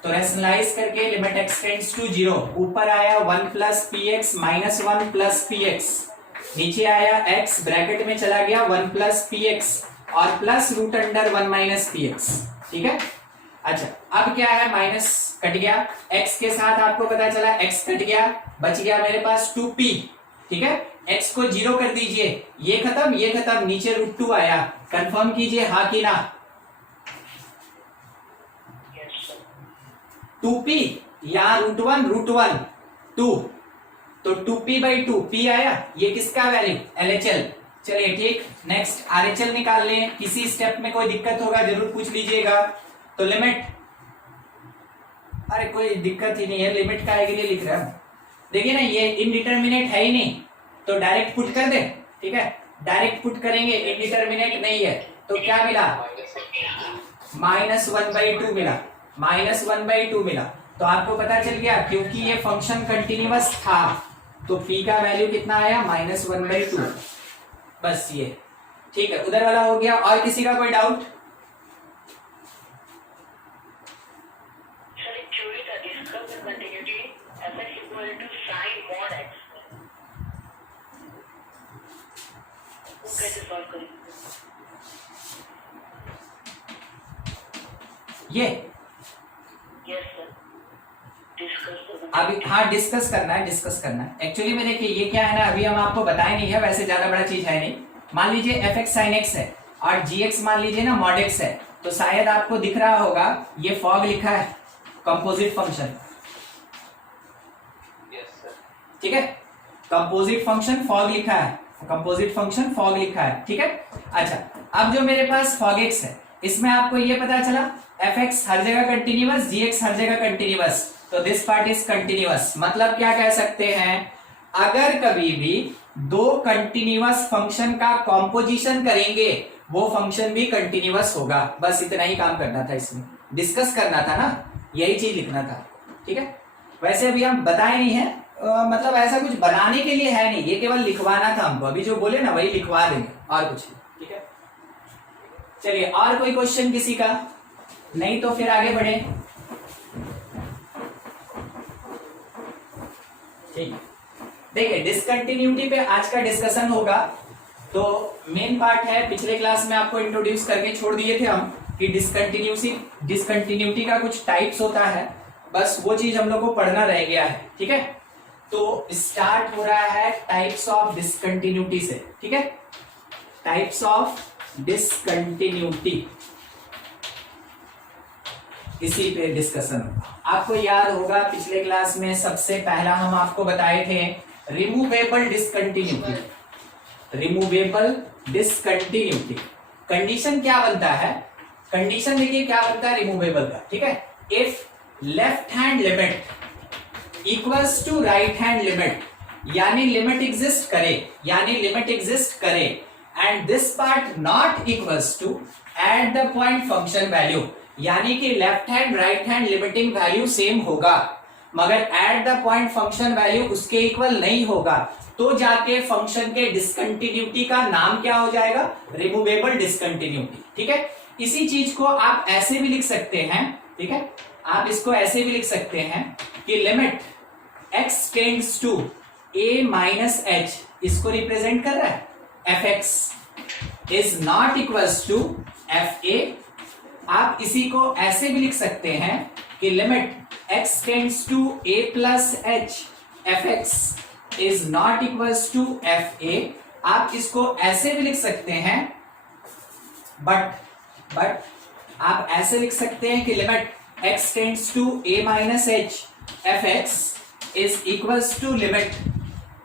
तो रेशनलाइज करके लिमिट x टेंड्स टू 0, ऊपर आया 1 + px -1 + px, नीचे आया x, ब्रैकेट में चला गया 1 + px और प्लस √1 - px, ठीक है। अच्छा अब क्या है, माइनस कट गया, x के साथ आपको पता चला x कट गया, बच गया मेरे पास 2p, ठीक है। x को 0 कर दीजिए, ये खत्म, नीचे √2 आया, कंफर्म कीजिए हाँ कि ना। Yes sir. 2p यहाँ √1 2, तो 2p/2 p आया, ये किसका वैल्यू, LHL। चलिए ठीक, नेक्स्ट RHL निकाल लें, किसी स्टेप में कोई दिक्कत होगा जरूर पूछ लीजिएगा। तो लिमिट, अरे कोई दिक्कत ही नहीं है, लिमिट का के लिए लिख रहा हूं, देखिए ना ये इनडिटर्मिनेट है ही नहीं, तो डायरेक्ट पुट कर दे, ठीक है। डायरेक्ट पुट करेंगे, इनडिटर्मिनेट नहीं है, तो क्या मिला, -1/2 मिला, -1/2 मिला। तो आपको पता चल गया क्योंकि ये फंक्शन कंटिन्यूअस था, तो p का वैल्यू कितना आया, -1/2, बस ये ठीक है। उधर वाला हो गया, और किसी का कोई doubt. Sir, in theory, the discuss the continuity fx equal to sin mod x. वो कैसे सॉल्व करेंगे? ये Yes sir. Discuss the अभी हाँ डिस्कस करना है एक्चुअली में। देखिए ये क्या है ना, अभी हम आपको बताए नहीं है, वैसे ज्यादा बड़ा चीज है नहीं। मान लीजिए fx sin x है और gx मान लीजिए ना mod x है, तो शायद आपको दिख रहा होगा ये फॉग लिखा है, कंपोजिट फंक्शन, यस सर। ठीक है। कंपोजिट फंक्शन फॉग लिखा है, कंपोजिट फंक्शन फॉग लिखा है, ठीक है। अच्छा अब जो मेरे पास फॉग x है, इसमें आपको ये पता चला fx हर जगह कंटिन्यूअस, gx हर जगह कंटिन्यूअस, तो दिस पार्ट इज कंटिन्यूअस। मतलब क्या कह सकते हैं, अगर कभी भी दो कंटिन्यूअस फंक्शन का कॉम्पोजिशन करेंगे वो फंक्शन भी कंटिन्यूअस होगा। बस इतना ही काम करना था, इसमें डिस्कस करना था ना, यही चीज लिखना था, ठीक है। वैसे अभी हम बताए नहीं है, मतलब ऐसा कुछ बनाने के लिए है नहीं, ये केवल लिखवाना था हमको, अभी जो बोले ना वही लिखवा देंगे, और कुछ नहीं, ठीक है। चलिए और कोई क्वेश्चन किसी का, नहीं तो फिर आगे बढ़े, ठीक। देखिए डिसकंटिन्यूटी पे आज का डिस्कशन होगा, तो मेन पार्ट है, पिछले क्लास में आपको इंट्रोड्यूस करके छोड़ दिए थे हम कि डिसकंटिन्यूटी का कुछ टाइप्स होता है, बस वो चीज हम लोग को पढ़ना रह गया है, ठीक है। तो स्टार्ट हो रहा है टाइप्स ऑफ डिसकंटिन्यूटी से, ठीक है। टाइप्स ऑफ डिसकंटिन्यूटी, इसी पे डिस्कशन। आपको याद होगा पिछले क्लास में सबसे पहला हम आपको बताए थे removable discontinuity. Removable discontinuity condition क्या बनता है, कंडीशन देखिए क्या बनता है रिमूवेबल का, ठीक है। If left hand limit equals to right hand limit यानी लिमिट एग्जिस्ट करे, यानी लिमिट एग्जिस्ट करे, and this part not equals to at the point function value, यानी कि left hand right hand limiting value same होगा मगर at the point function value उसके इक्वल नहीं होगा, तो जाके फंक्शन के डिसकंटिन्यूटी का नाम क्या हो जाएगा, रिमूवेबल डिसकंटिन्यूटी। ठीक है, इसी चीज को आप ऐसे भी लिख सकते हैं, ठीक है, आप इसको ऐसे भी लिख सकते हैं कि limit x tends to a minus h, इसको रिप्रेजेंट कर रहा है fx is not equals to fa। आप इसी को ऐसे भी लिख सकते हैं कि limit x tends to a plus h fx is not equals to fa। आप इसको ऐसे भी लिख सकते हैं बट आप ऐसे लिख सकते हैं कि limit x tends to a minus h fx is equals to limit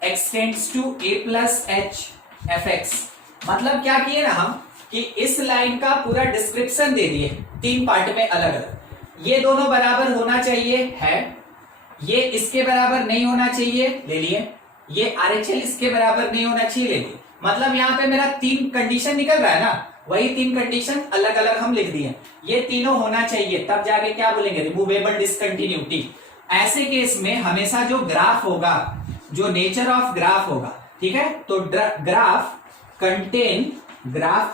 x tends to a plus h fx। मतलब क्या किए ना हम कि इस लाइन का पूरा डिस्क्रिप्शन दे दिए 3 पार्ट में अलग अलग, ये दोनों बराबर होना चाहिए है, ये इसके बराबर नहीं होना चाहिए ले लिए, ये RHL इसके बराबर नहीं होना चाहिए ले लिए। मतलब यहाँ पे मेरा 3 कंडीशन निकल रहा है ना, वही 3 कंडीशन अलग अलग हम लिख दिए, ये तीनों होना चाहिए, तब जाके क्या बोलेंगे, रिमूवेबल डिसकंटिन्यूटी। ऐसे केस में हमेशा जो ग्राफ होगा, जो नेचर ऑफ ग्राफ होगा, ठीक है, तो ग्राफ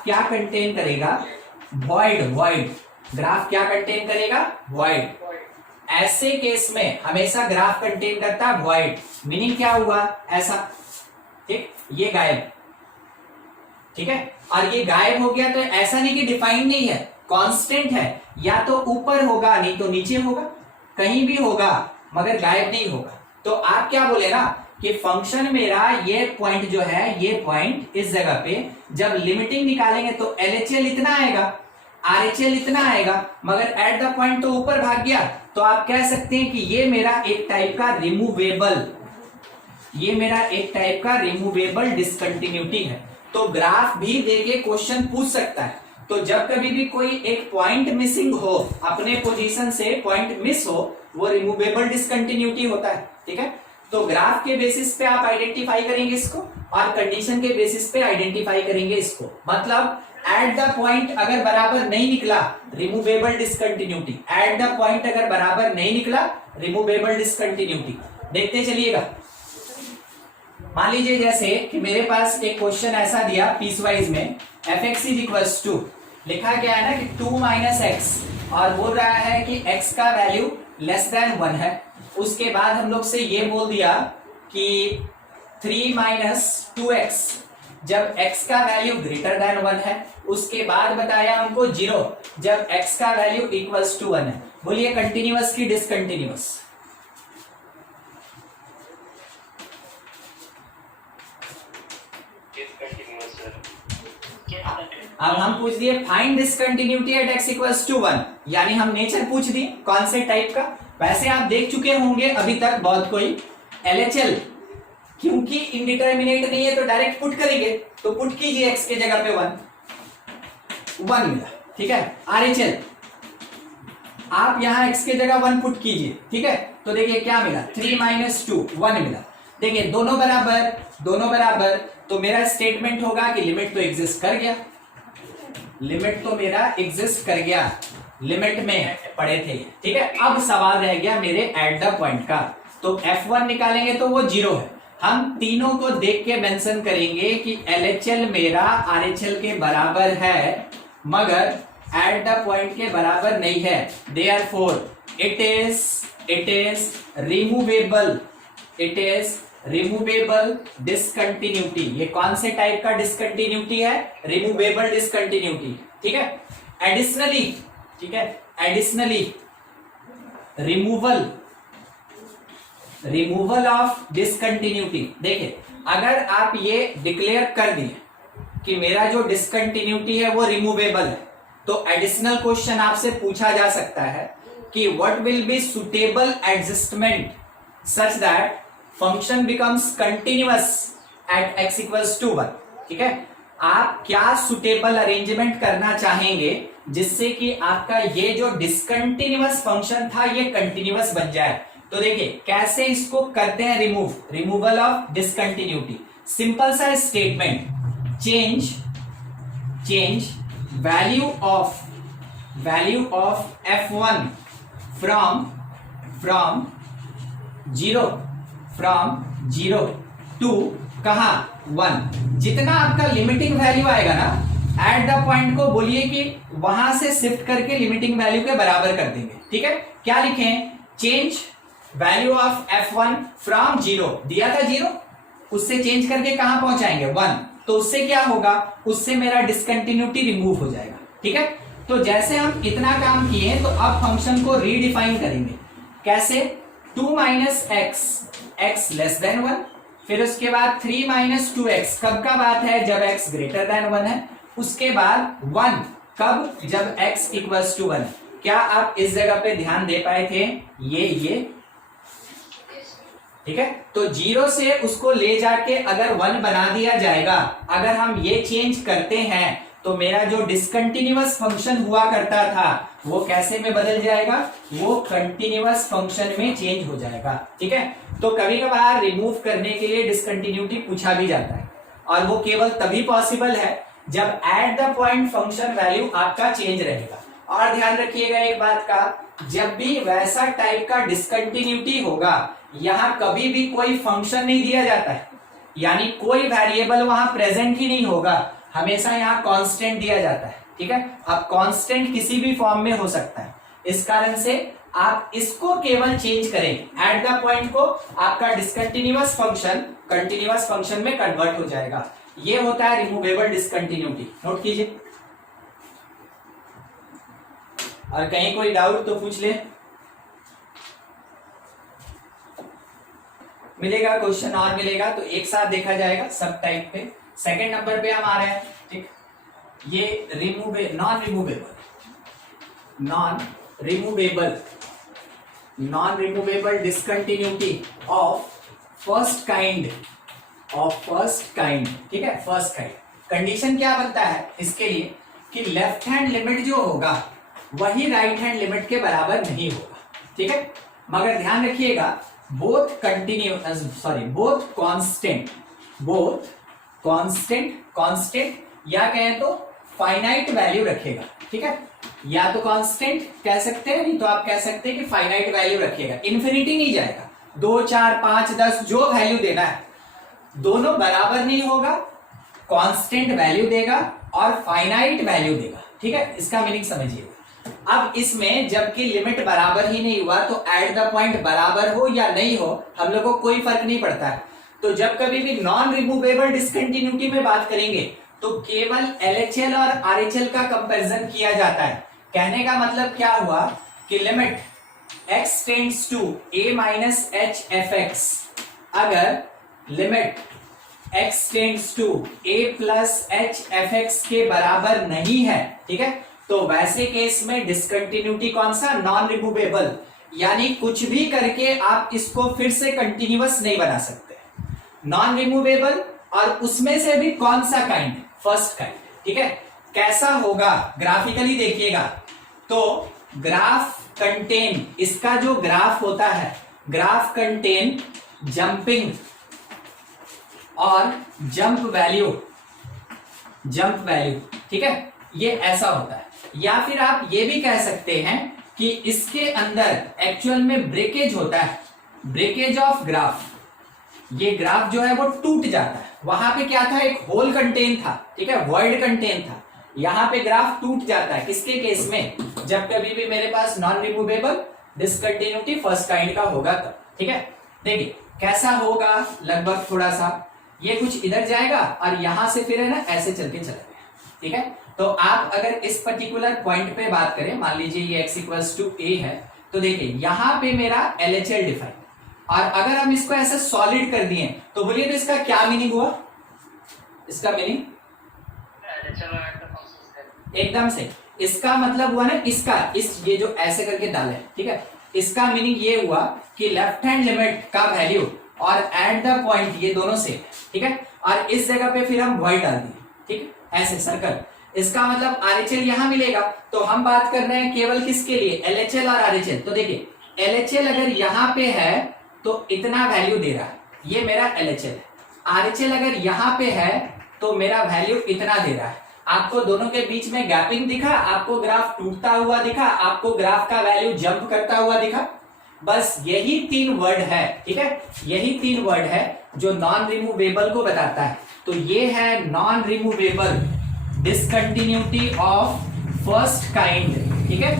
क्या कंटेन करेगा, वॉइड। ग्राफ क्या कंटेन करेगा, वॉइड। ऐसे केस में हमेशा ग्राफ कंटेन करता है वॉइड, मीनिंग क्या हुआ, ऐसा, ठीक, ये गायब, ठीक है, और ये गायब हो गया तो ऐसा नहीं कि डिफाइंड नहीं है, कांस्टेंट है, या तो ऊपर होगा नहीं तो नीचे होगा, कहीं भी होगा मगर गायब नहीं होगा। तो आप क्या बोले ना कि फंक्शन मेरा ये पॉइंट जो है, ये पॉइंट इस जगह पे जब लिमिटिंग निकालेंगे तो LHL इतना आएगा, RHL इतना आएगा, मगर एट द पॉइंट तो ऊपर भाग गया, तो आप कह सकते हैं कि ये मेरा एक टाइप का रिमूवेबल डिसकंटिन्यूटी है। तो ग्राफ भी देके क्वेश्चन पूछ सकता है। तो जब कभी भी कोई एक पॉइंट मिसिंग हो, अपने पोजीशन से पॉइंट मिस हो, वो रिमूवेबल डिसकंटिन्यूटी होता है। ठीक है, तो ग्राफ के बेसिस पे आप आइडेंटिफाई करेंगे इसको और कंडीशन के बेसिस पे आइडेंटिफाई करेंगे इसको। मतलब एट द पॉइंट अगर बराबर नहीं निकला removable discontinuity, eight the point अगर बराबर नहीं निकला रिमूवेबल डिसकंटिन्यूटी। देखते चलिएगा, मान लीजिए जैसे कि मेरे पास एक क्वेश्चन ऐसा दिया पीसवाइज में, fx इज इक्वल्स टू, लिखा गया है ना कि 2 माइनस एक्स, और बोल रहा है कि x का वैल्यू लेस देन 1 है। उसके बाद हम लोग से ये बोल दिया कि 3 माइनस 2x जब x का वैल्यू ग्रेटर देन 1 है। उसके बाद बताया हमको 0 जब x का वैल्यू इक्वल्स टू 1 है। बोलिए कंटिन्यूअस की डिसकंटिन्यूअस? अब हम पूछ दिए find discontinuity at x equals to 1, यानी हम नेचर पूछ दिए कौन से टाइप का। वैसे आप देख चुके होंगे अभी तक बहुत कोई LHL, क्योंकि इंडिटरमिनेट नहीं है तो डायरेक्ट पुट करेंगे, तो पुट कीजिए x के जगह पे 1 मिला। ठीक है, RHL आप यहां x के जगह 1 पुट कीजिए। ठीक है, तो देखिए क्या मिला, 3 माइनस 2 1 मिला। देखिए दोनों बराबर, तो मेरा स्टेटमेंट होगा कि लिमिट तो एग्जिस्ट कर गया, लिमिट में पड़े थे। ठीक है, अब सवाल रह गया मेरे एट द पॉइंट का, तो F1 निकालेंगे तो वो 0 है। हम तीनों को देख के मेंशन करेंगे कि LHL मेरा RHL के बराबर है मगर एट द पॉइंट के बराबर नहीं है। Therefore it is removable discontinuity. ये कौन से टाइप का डिसकंटिन्यूटी है? Removable discontinuity. ठीक है, एडिशनली रिमूवल ऑफ डिसकंटिन्यूटी। देखिए अगर आप ये डिक्लेयर कर दिए कि मेरा जो डिसकंटिन्यूटी है वो रिमूवेबल है, तो एडिशनल क्वेश्चन आपसे पूछा जा सकता है कि what will be suitable adjustment such that function becomes continuous at x equals to 1। ठीक है, आप क्या सुटेबल अरेंजमेंट करना चाहेंगे जिससे कि आपका ये जो डिसकंटिन्यूअस फंक्शन था ये कंटिन्यूअस बन जाए। तो देखिए कैसे इसको करते हैं रिमूवल ऑफ डिसकंटिन्यूटी। सिंपल सा statement, change value of f1 from zero to कहा 1। जितना आपका लिमिटिंग वैल्यू आएगा ना, एट द पॉइंट को बोलिए कि वहां से शिफ्ट करके लिमिटिंग वैल्यू के बराबर कर देंगे। ठीक है, क्या लिखें, change value of f1 from 0, दिया था 0, उससे चेंज करके कहां पहुंचाएंगे 1, तो उससे क्या होगा, उससे मेरा डिसकंटिन्यूटी रिमूव हो जाएगा। ठीक है, तो जैसे हम इतना काम किए तो अब फंक्शन को रीडिफाइन करेंगे। कैसे, 2 माइनस एक्स लेस देन 1, फिर उसके बाद 3 माइनस 2x, कब का बात है, जब x ग्रेटर देन 1 है। उसके बाद 1 कब, जब x इक्वल्स टू 1। क्या आप इस जगह पे ध्यान दे पाए थे, ये ठीक है। तो 0 से उसको ले जाके अगर 1 बना दिया जाएगा, अगर हम ये चेंज करते हैं तो मेरा जो डिसकंटिन्यूअस फंक्शन हुआ करता था वो कैसे में बदल जाएगा, वो कंटिन्यूअस फंक्शन में चेंज हो जाएगा। ठीक है, तो कभी कभार रिमूव करने के लिए डिसकंटिन्यूटी पूछा भी जाता है, और वो केवल तभी पॉसिबल है जब eight the point function value आपका चेंज रहेगा। और ध्यान रखिएगा एक बात का, जब भी वैसा टाइप का डिसकंटिन्यूटी होगा, यहां कभी भी कोई फंक्शन नहीं दिया जाता है, यानी कोई वेरिएबल वहां प्रेजेंट ही नहीं होगा, हमेशा यहाँ कांस्टेंट दिया जाता है। ठीक है, अब कांस्टेंट किसी भी फॉर्म में हो सकता है, इस कारण से आप इसको केवल चेंज करें एट द पॉइंट को, आपका डिसकंटिन्यूअस फंक्शन कंटिन्यूअस फंक्शन में कन्वर्ट हो जाएगा। ये होता है रिमूवेबल डिसकंटिन्यूटी, नोट कीजिए। और कहीं कोई डाउट तो पूछ ले, मिलेगा क्वेश्चन और मिलेगा तो एक साथ देखा जाएगा सब टाइप पे। सेकंड नंबर पे हम आ रहे हैं। ठीक, ये non removable discontinuity of first kind. ठीक है, फर्स्ट काइंड कंडीशन क्या बनता है इसके लिए कि लेफ्ट हैंड लिमिट जो होगा वही राइट हैंड लिमिट के बराबर नहीं होगा। ठीक है, मगर ध्यान रखिएगा बोथ कांस्टेंट या कहें तो फाइनाइट वैल्यू रखेगा। ठीक है, या तो कांस्टेंट कह सकते हैं, नहीं तो आप कह सकते हैं कि फाइनाइट वैल्यू रखेगा, इन्फिनिटी नहीं जाएगा, 2 4 5 10 जो वैल्यू देना है दोनों बराबर नहीं होगा, कांस्टेंट वैल्यू देगा और फाइनाइट वैल्यू देगा। ठीक है, इसका मीनिंग समझिएगा। अब इसमें जबकि लिमिट बराबर ही नहीं हुआ तो एट द पॉइंट बराबर हो या नहीं हो हम लोग को कोई फर्क नहीं पड़ता है। तो जब कभी भी नॉन रिमूवेबल डिसकंटिन्यूटी में बात करेंगे तो केवल LHL और RHL का कंपैरिजन किया जाता है। कहने का मतलब क्या हुआ कि limit x tends to a minus h fx, अगर limit x tends to a plus h fx के बराबर नहीं है, ठीक है, तो वैसे केस में डिसकंटिन्यूटी कौन सा, नॉन रिमूवेबल, यानी कुछ भी करके आप इसको फिर से कंटिन्यूअस नहीं बना सकते। नॉन रिमूवेबल और उसमें से भी कौन सा काइंड, फर्स्ट काइंड। ठीक है, कैसा होगा ग्राफिकली देखिएगा तो ग्राफ कंटेन, इसका जो ग्राफ होता है ग्राफ कंटेन जंपिंग और जंप वैल्यू। ठीक है, ये ऐसा होता है। या फिर आप ये भी कह सकते हैं कि इसके अंदर एक्चुअल में ब्रेकेज होता है, ब्रेकेज ऑफ ग्राफ। ये ग्राफ जो है वो टूट जाता है, वहां पे क्या था, एक होल कंटेन था, ठीक है, वॉइड कंटेन था, यहां पे ग्राफ टूट जाता है। किसके केस में, जब कभी भी मेरे पास non removable discontinuity first kind का होगा तब। ठीक है, देखिए कैसा होगा, लगभग थोड़ा सा ये कुछ इधर जाएगा और यहां से फिर है ना ऐसे चल के चला गया। ठीक है, तो आप अगर इस पर्टिकुलर पॉइंट पे बात करें, मान लीजिए ये x इक्वल्स टू a है, तो देखिए यहां पे मेरा LHL डिफाइन, और अगर हम इसको ऐसे सॉलिड कर दिए तो बोलिए तो इसका क्या मीनिंग हुआ, इसका मीनिंग एकदम से, इसका मतलब हुआ ना, ये जो ऐसे करके डाले, ठीक है, इसका मीनिंग ये हुआ कि लेफ्ट हैंड लिमिट का वैल्यू और एट द पॉइंट ये दोनों से, ठीक है, और इस जगह पे फिर हम वॉइड डाल दिए, ठीक, ऐसे सर्कल। इसका मतलब RHL यहां मिलेगा, तो हम बात कर रहे हैं केवल किसके लिए, LHL और RHL। तो देखिए LHL अगर यहाँ पे है तो इतना वैल्यू दे रहा है, ये मेरा LHL है। RHL अगर यहाँ पे है तो मेरा वैल्यू इतना दे रहा है। आपको दोनों के बीच में गैपिंग दिखा, आपको ग्राफ टूटता हुआ दिखा, आपको ग्राफ का वैल्यू जंप करता हुआ दिखा। बस यही 3 वर्ड है, ठीक है, यही 3 वर्ड है जो नॉन रिमूवेबल को बताता है। तो ये है non removable discontinuity of first kind, ठीक है।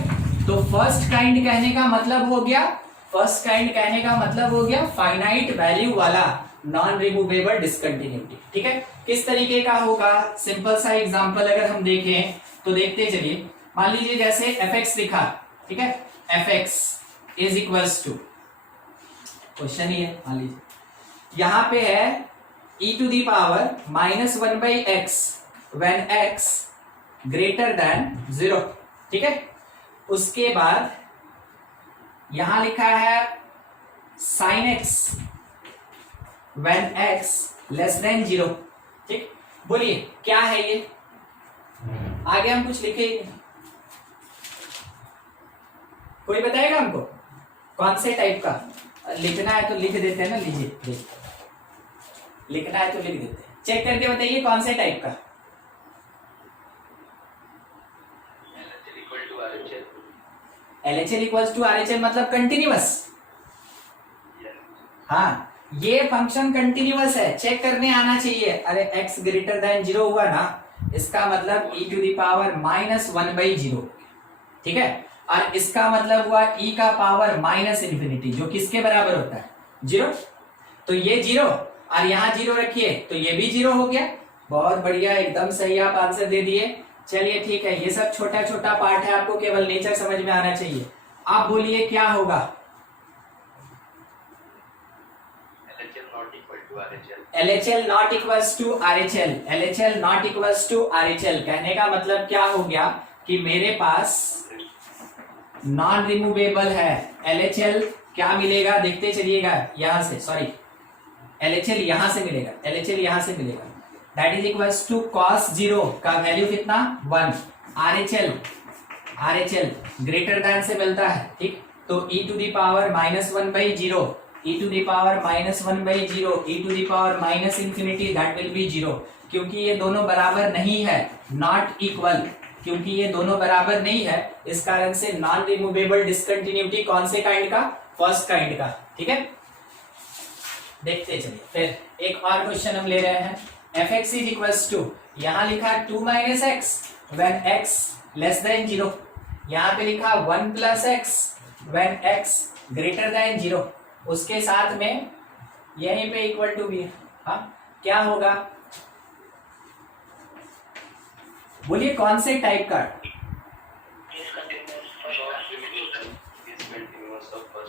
तो फर्स्ट काइंड कहने का मतलब हो गया, फर्स्ट काइंड कहने का मतलब हो गया फाइनाइट वैल्यू वाला नॉन रिमूवेबल डिसकंटिन्यूटी, ठीक है। किस तरीके का होगा, सिंपल सा एग्जांपल अगर हम देखें तो देखते चलिए। मान लीजिए जैसे fx लिखा, ठीक है, fx is equals to, question ही है, मान लीजिए यहां पे है e to the power -1/x when x greater than 0, ठीक है। उसके बाद यहां लिखा है sin x when x less than 0, ठीक। बोलिए क्या है ये, आगे हम कुछ लिखे ही नहीं। कोई बताएगा हमको कौन से टाइप का लिखना है? तो लिख देते हैं ना, लीजिए देखिए, लिखना है तो लिख देते हैं। चेक करके बताइए कौन से टाइप का। LHL इक्वल्स टू RHL मतलब कंटिन्यूअस। हाँ, ये फंक्शन कंटिन्यूअस है, चेक करने आना चाहिए। अरे x ग्रेटर देन 0 हुआ ना, इसका मतलब e टू दी पावर -1/0, ठीक है। और इसका मतलब हुआ e का पावर -∞, जो किसके बराबर होता है, 0। तो ये 0 और यहाँ 0 रखिए तो ये भी 0 हो गया। बहुत बढ़िया, एकदम सही आप आंसर दे दिए। चलिए ठीक है, ये सब छोटा छोटा पार्ट है, आपको केवल नेचर समझ में आना चाहिए। आप बोलिए क्या होगा, LHL not equals to RHL, LHL not equals to RHL कहने का मतलब क्या हो गया कि मेरे पास नॉन रिमूवेबल है। LHL क्या मिलेगा देखते चलिएगा, यहां से, सॉरी LHL यहां से मिलेगा, LHL यहां से मिलेगा, that is equals to cos 0 का वैल्यू कितना 1। RHL ग्रेटर देन से मिलता है, ठीक। तो e to the power -1/0, e to the power -1/0, e to the power -∞, that will be 0। क्योंकि ये दोनों बराबर नहीं है, नॉट इक्वल, क्योंकि ये दोनों बराबर नहीं है, इस कारण से नॉन रिमूवेबल डिसकंटिन्यूटी कौन से काइंड का, फर्स्ट काइंड का, ठीक है। देखते चलिए फिर एक और क्वेश्चन हम ले रहे हैं। fx इज इक्वल्स टू, यहां लिखा 2 - x when x less than 0, यहां पे लिखा 1 + x when x greater than 0, उसके साथ में यहीं पे इक्वल टू भी है। हाँ, क्या होगा बोलिए कौन से टाइप का,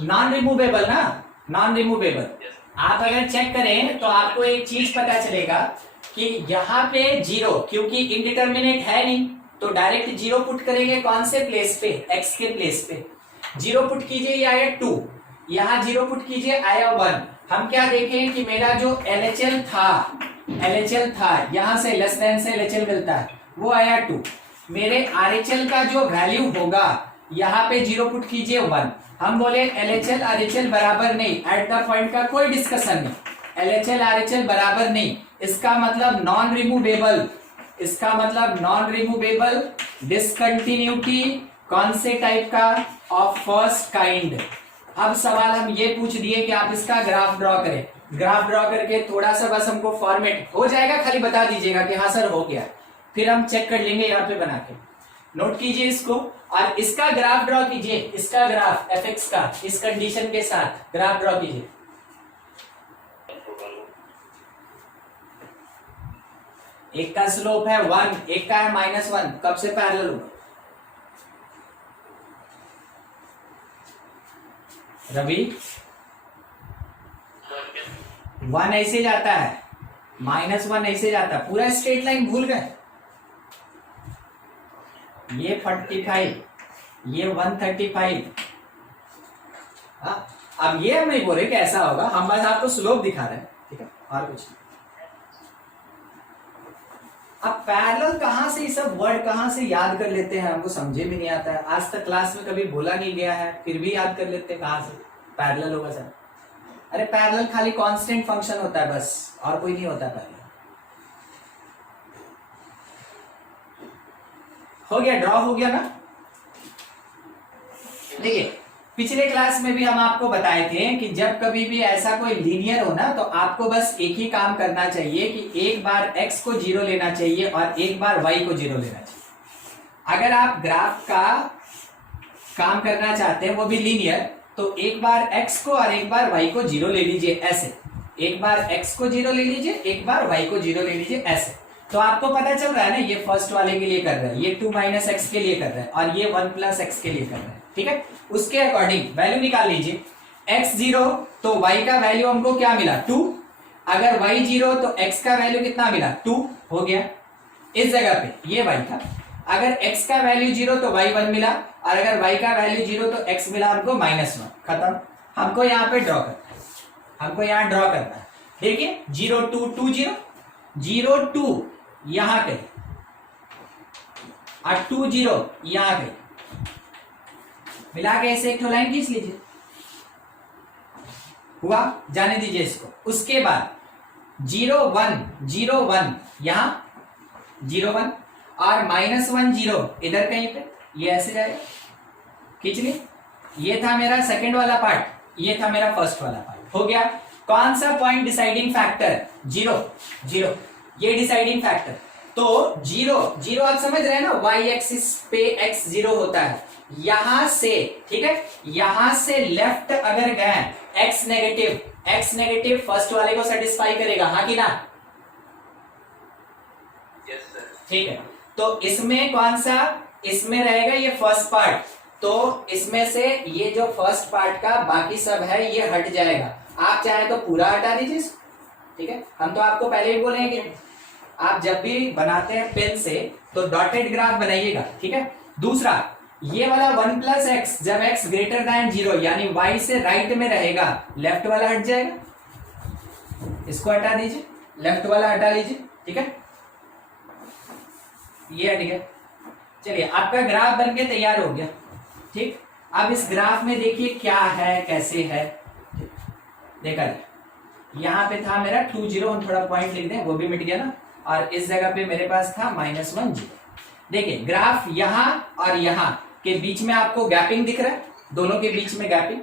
नॉन रिमूवेबल ना, नॉन रिमूवेबल। आप अगर चेक करें तो आपको एक चीज पता चलेगा कि यहाँ पे 0, क्योंकि इनडिटर्मिनेट है नहीं, तो डायरेक्ट 0 पुट करेंगे कौन से प्लेस पे, x के प्लेस पे 0 पुट कीजिए, ये आया 2, यहाँ 0 पुट कीजिए, आया 1। हम क्या देखें कि मेरा जो LHL था यहाँ से लेस देन से LHL मिलता है, वो आया 2। मेरे RHL का जो वैल्यू होगा यहाँ पे 0 पुट कीजिए 1। हम बोले LHL RHL बराबर नहीं, एट द पॉइंट का कोई डिस्कशन नहीं, LHL RHL बराबर नहीं, इसका मतलब नॉन रिमूवेबल, इसका मतलब नॉन रिमूवेबल डिसकंटिन्यूटी कौन से टाइप का, ऑफ फर्स्ट काइंड। अब सवाल हम ये पूछ दिए कि आप इसका ग्राफ ड्रॉ करें, ग्राफ ड्रॉ करके थोड़ा सा बस हमको फॉर्मेट हो जाएगा, खाली बता दीजिएगा कि हाँ सर हो गया, फिर हम चेक कर लेंगे यहाँ पे बना के। नोट कीजिए इसको और इसका ग्राफ ड्रॉ कीजिए, इसका ग्राफ fx का इस कंडीशन के साथ ग्राफ ड्रॉ कीजिए। एक का स्लोप है 1, एक का है -1, कब से पैरेलल होगा रवि? 1 ऐसे जाता है, -1 ऐसे जाता है, पूरा स्ट्रेट लाइन भूल गए। ये 45, ये 135। हाँ, अब ये हम नहीं बोल रहे कि ऐसा होगा, हम बस आपको स्लोप दिखा रहे हैं, ठीक है, और कुछ नहीं। अब पैरेलल कहाँ से, ये सब वर्ड कहाँ से याद कर लेते हैं, हमको समझे भी नहीं आता है। आज तक क्लास में कभी बोला नहीं गया है, फिर भी याद कर लेते हैं कहाँ से पैरेलल होगा सर। अरे पैरेलल खाली कांस्टेंट फंक्शन होता है बस, और कोई नहीं होता पैरेलल। हो गया, ड्रॉ हो गया ना। देखिए पिछले क्लास में भी हम आपको बताए थे कि जब कभी भी ऐसा कोई लीनियर हो ना, तो आपको बस एक ही काम करना चाहिए कि एक बार x को 0 लेना चाहिए और एक बार y को 0 लेना चाहिए। अगर आप ग्राफ का काम करना चाहते हैं वो भी लीनियर, तो एक बार x को और एक बार y को 0 ले लीजिए ऐसे, एक बार x को 0 ले लीजिए, एक बार y को 0 ले लीजिए ऐसे। तो आपको पता चल रहा है ना, ये फर्स्ट वाले के लिए कर रहा है, ये 2 - x के लिए कर रहा है और ये 1 + x के लिए कर रहा है। ठीक है, उसके अकॉर्डिंग वैल्यू निकाल लीजिए। x 0 तो y का वैल्यू हमको क्या मिला 2, अगर y 0 तो x का वैल्यू कितना मिला 2 हो गया इस जगह पे, ये y था। अगर x का वैल्यू 0 तो y 1 मिला, और अगर y का वैल्यू 0 तो x मिला हमको -1। खत्म। हमको यहाँ पे ड्रॉ करना है, हमको यहाँ ड्रॉ करना है। देखिए 0 2 2 0 0 2 यहाँ कहीं और 2 0 यहाँ कहीं, मिला के ऐसे एक लाइन खींच लीजिए। हुआ, जाने दीजिए इसको। उसके बाद 0 1 0 1 यहाँ 0 1 और -1 0 इधर कहीं पे, ये ऐसे जाएगा, खींच ली। ये था मेरा सेकंड वाला पार्ट, ये था मेरा फर्स्ट वाला पार्ट। हो गया। कौन सा पॉइंट डिसाइडिंग फैक्टर 0 0, ये डिसाइडिंग फैक्टर। तो 0 0 आप समझ रहे हैं ना, y एक्सिस पे x 0 होता है। यहां से, ठीक है, यहां से लेफ्ट अगर गए x नेगेटिव फर्स्ट वाले को सेटिस्फाई करेगा, हाँ कि ना? Yes sir. ठीक है, तो इसमें कौन सा, इसमें रहेगा ये फर्स्ट पार्ट। तो इसमें से ये जो फर्स्ट पार्ट का बाकी सब है ये हट जाएगा। आप चाहे तो पूरा हटा दीजिए इसको, ठीक है। हम तो आपको पहले ही बोले हैं कि आप जब भी बनाते हैं पेन से तो डॉटेड ग्राफ बनाइएगा, ठीक है। दूसरा, ये वाला 1 + x जब x > 0 यानी y से राइट में रहेगा, लेफ्ट वाला हट जाएगा। इसको हटा दीजिए, लेफ्ट वाला हटा लीजिए, ठीक है, ये हट गया। चलिए आपका ग्राफ बन के तैयार हो गया, ठीक। अब इस ग्राफ में देखिए क्या है, कैसे है, देखा जाए। यहाँ पे था मेरा 2 0, हम थोड़ा पॉइंट लिख दें, वो भी मिट गया ना। और इस जगह पे मेरे पास था -1 0। देखिए ग्राफ यहाँ और यहाँ के बीच में आपको गैपिंग दिख रहा है, दोनों के बीच में गैपिंग।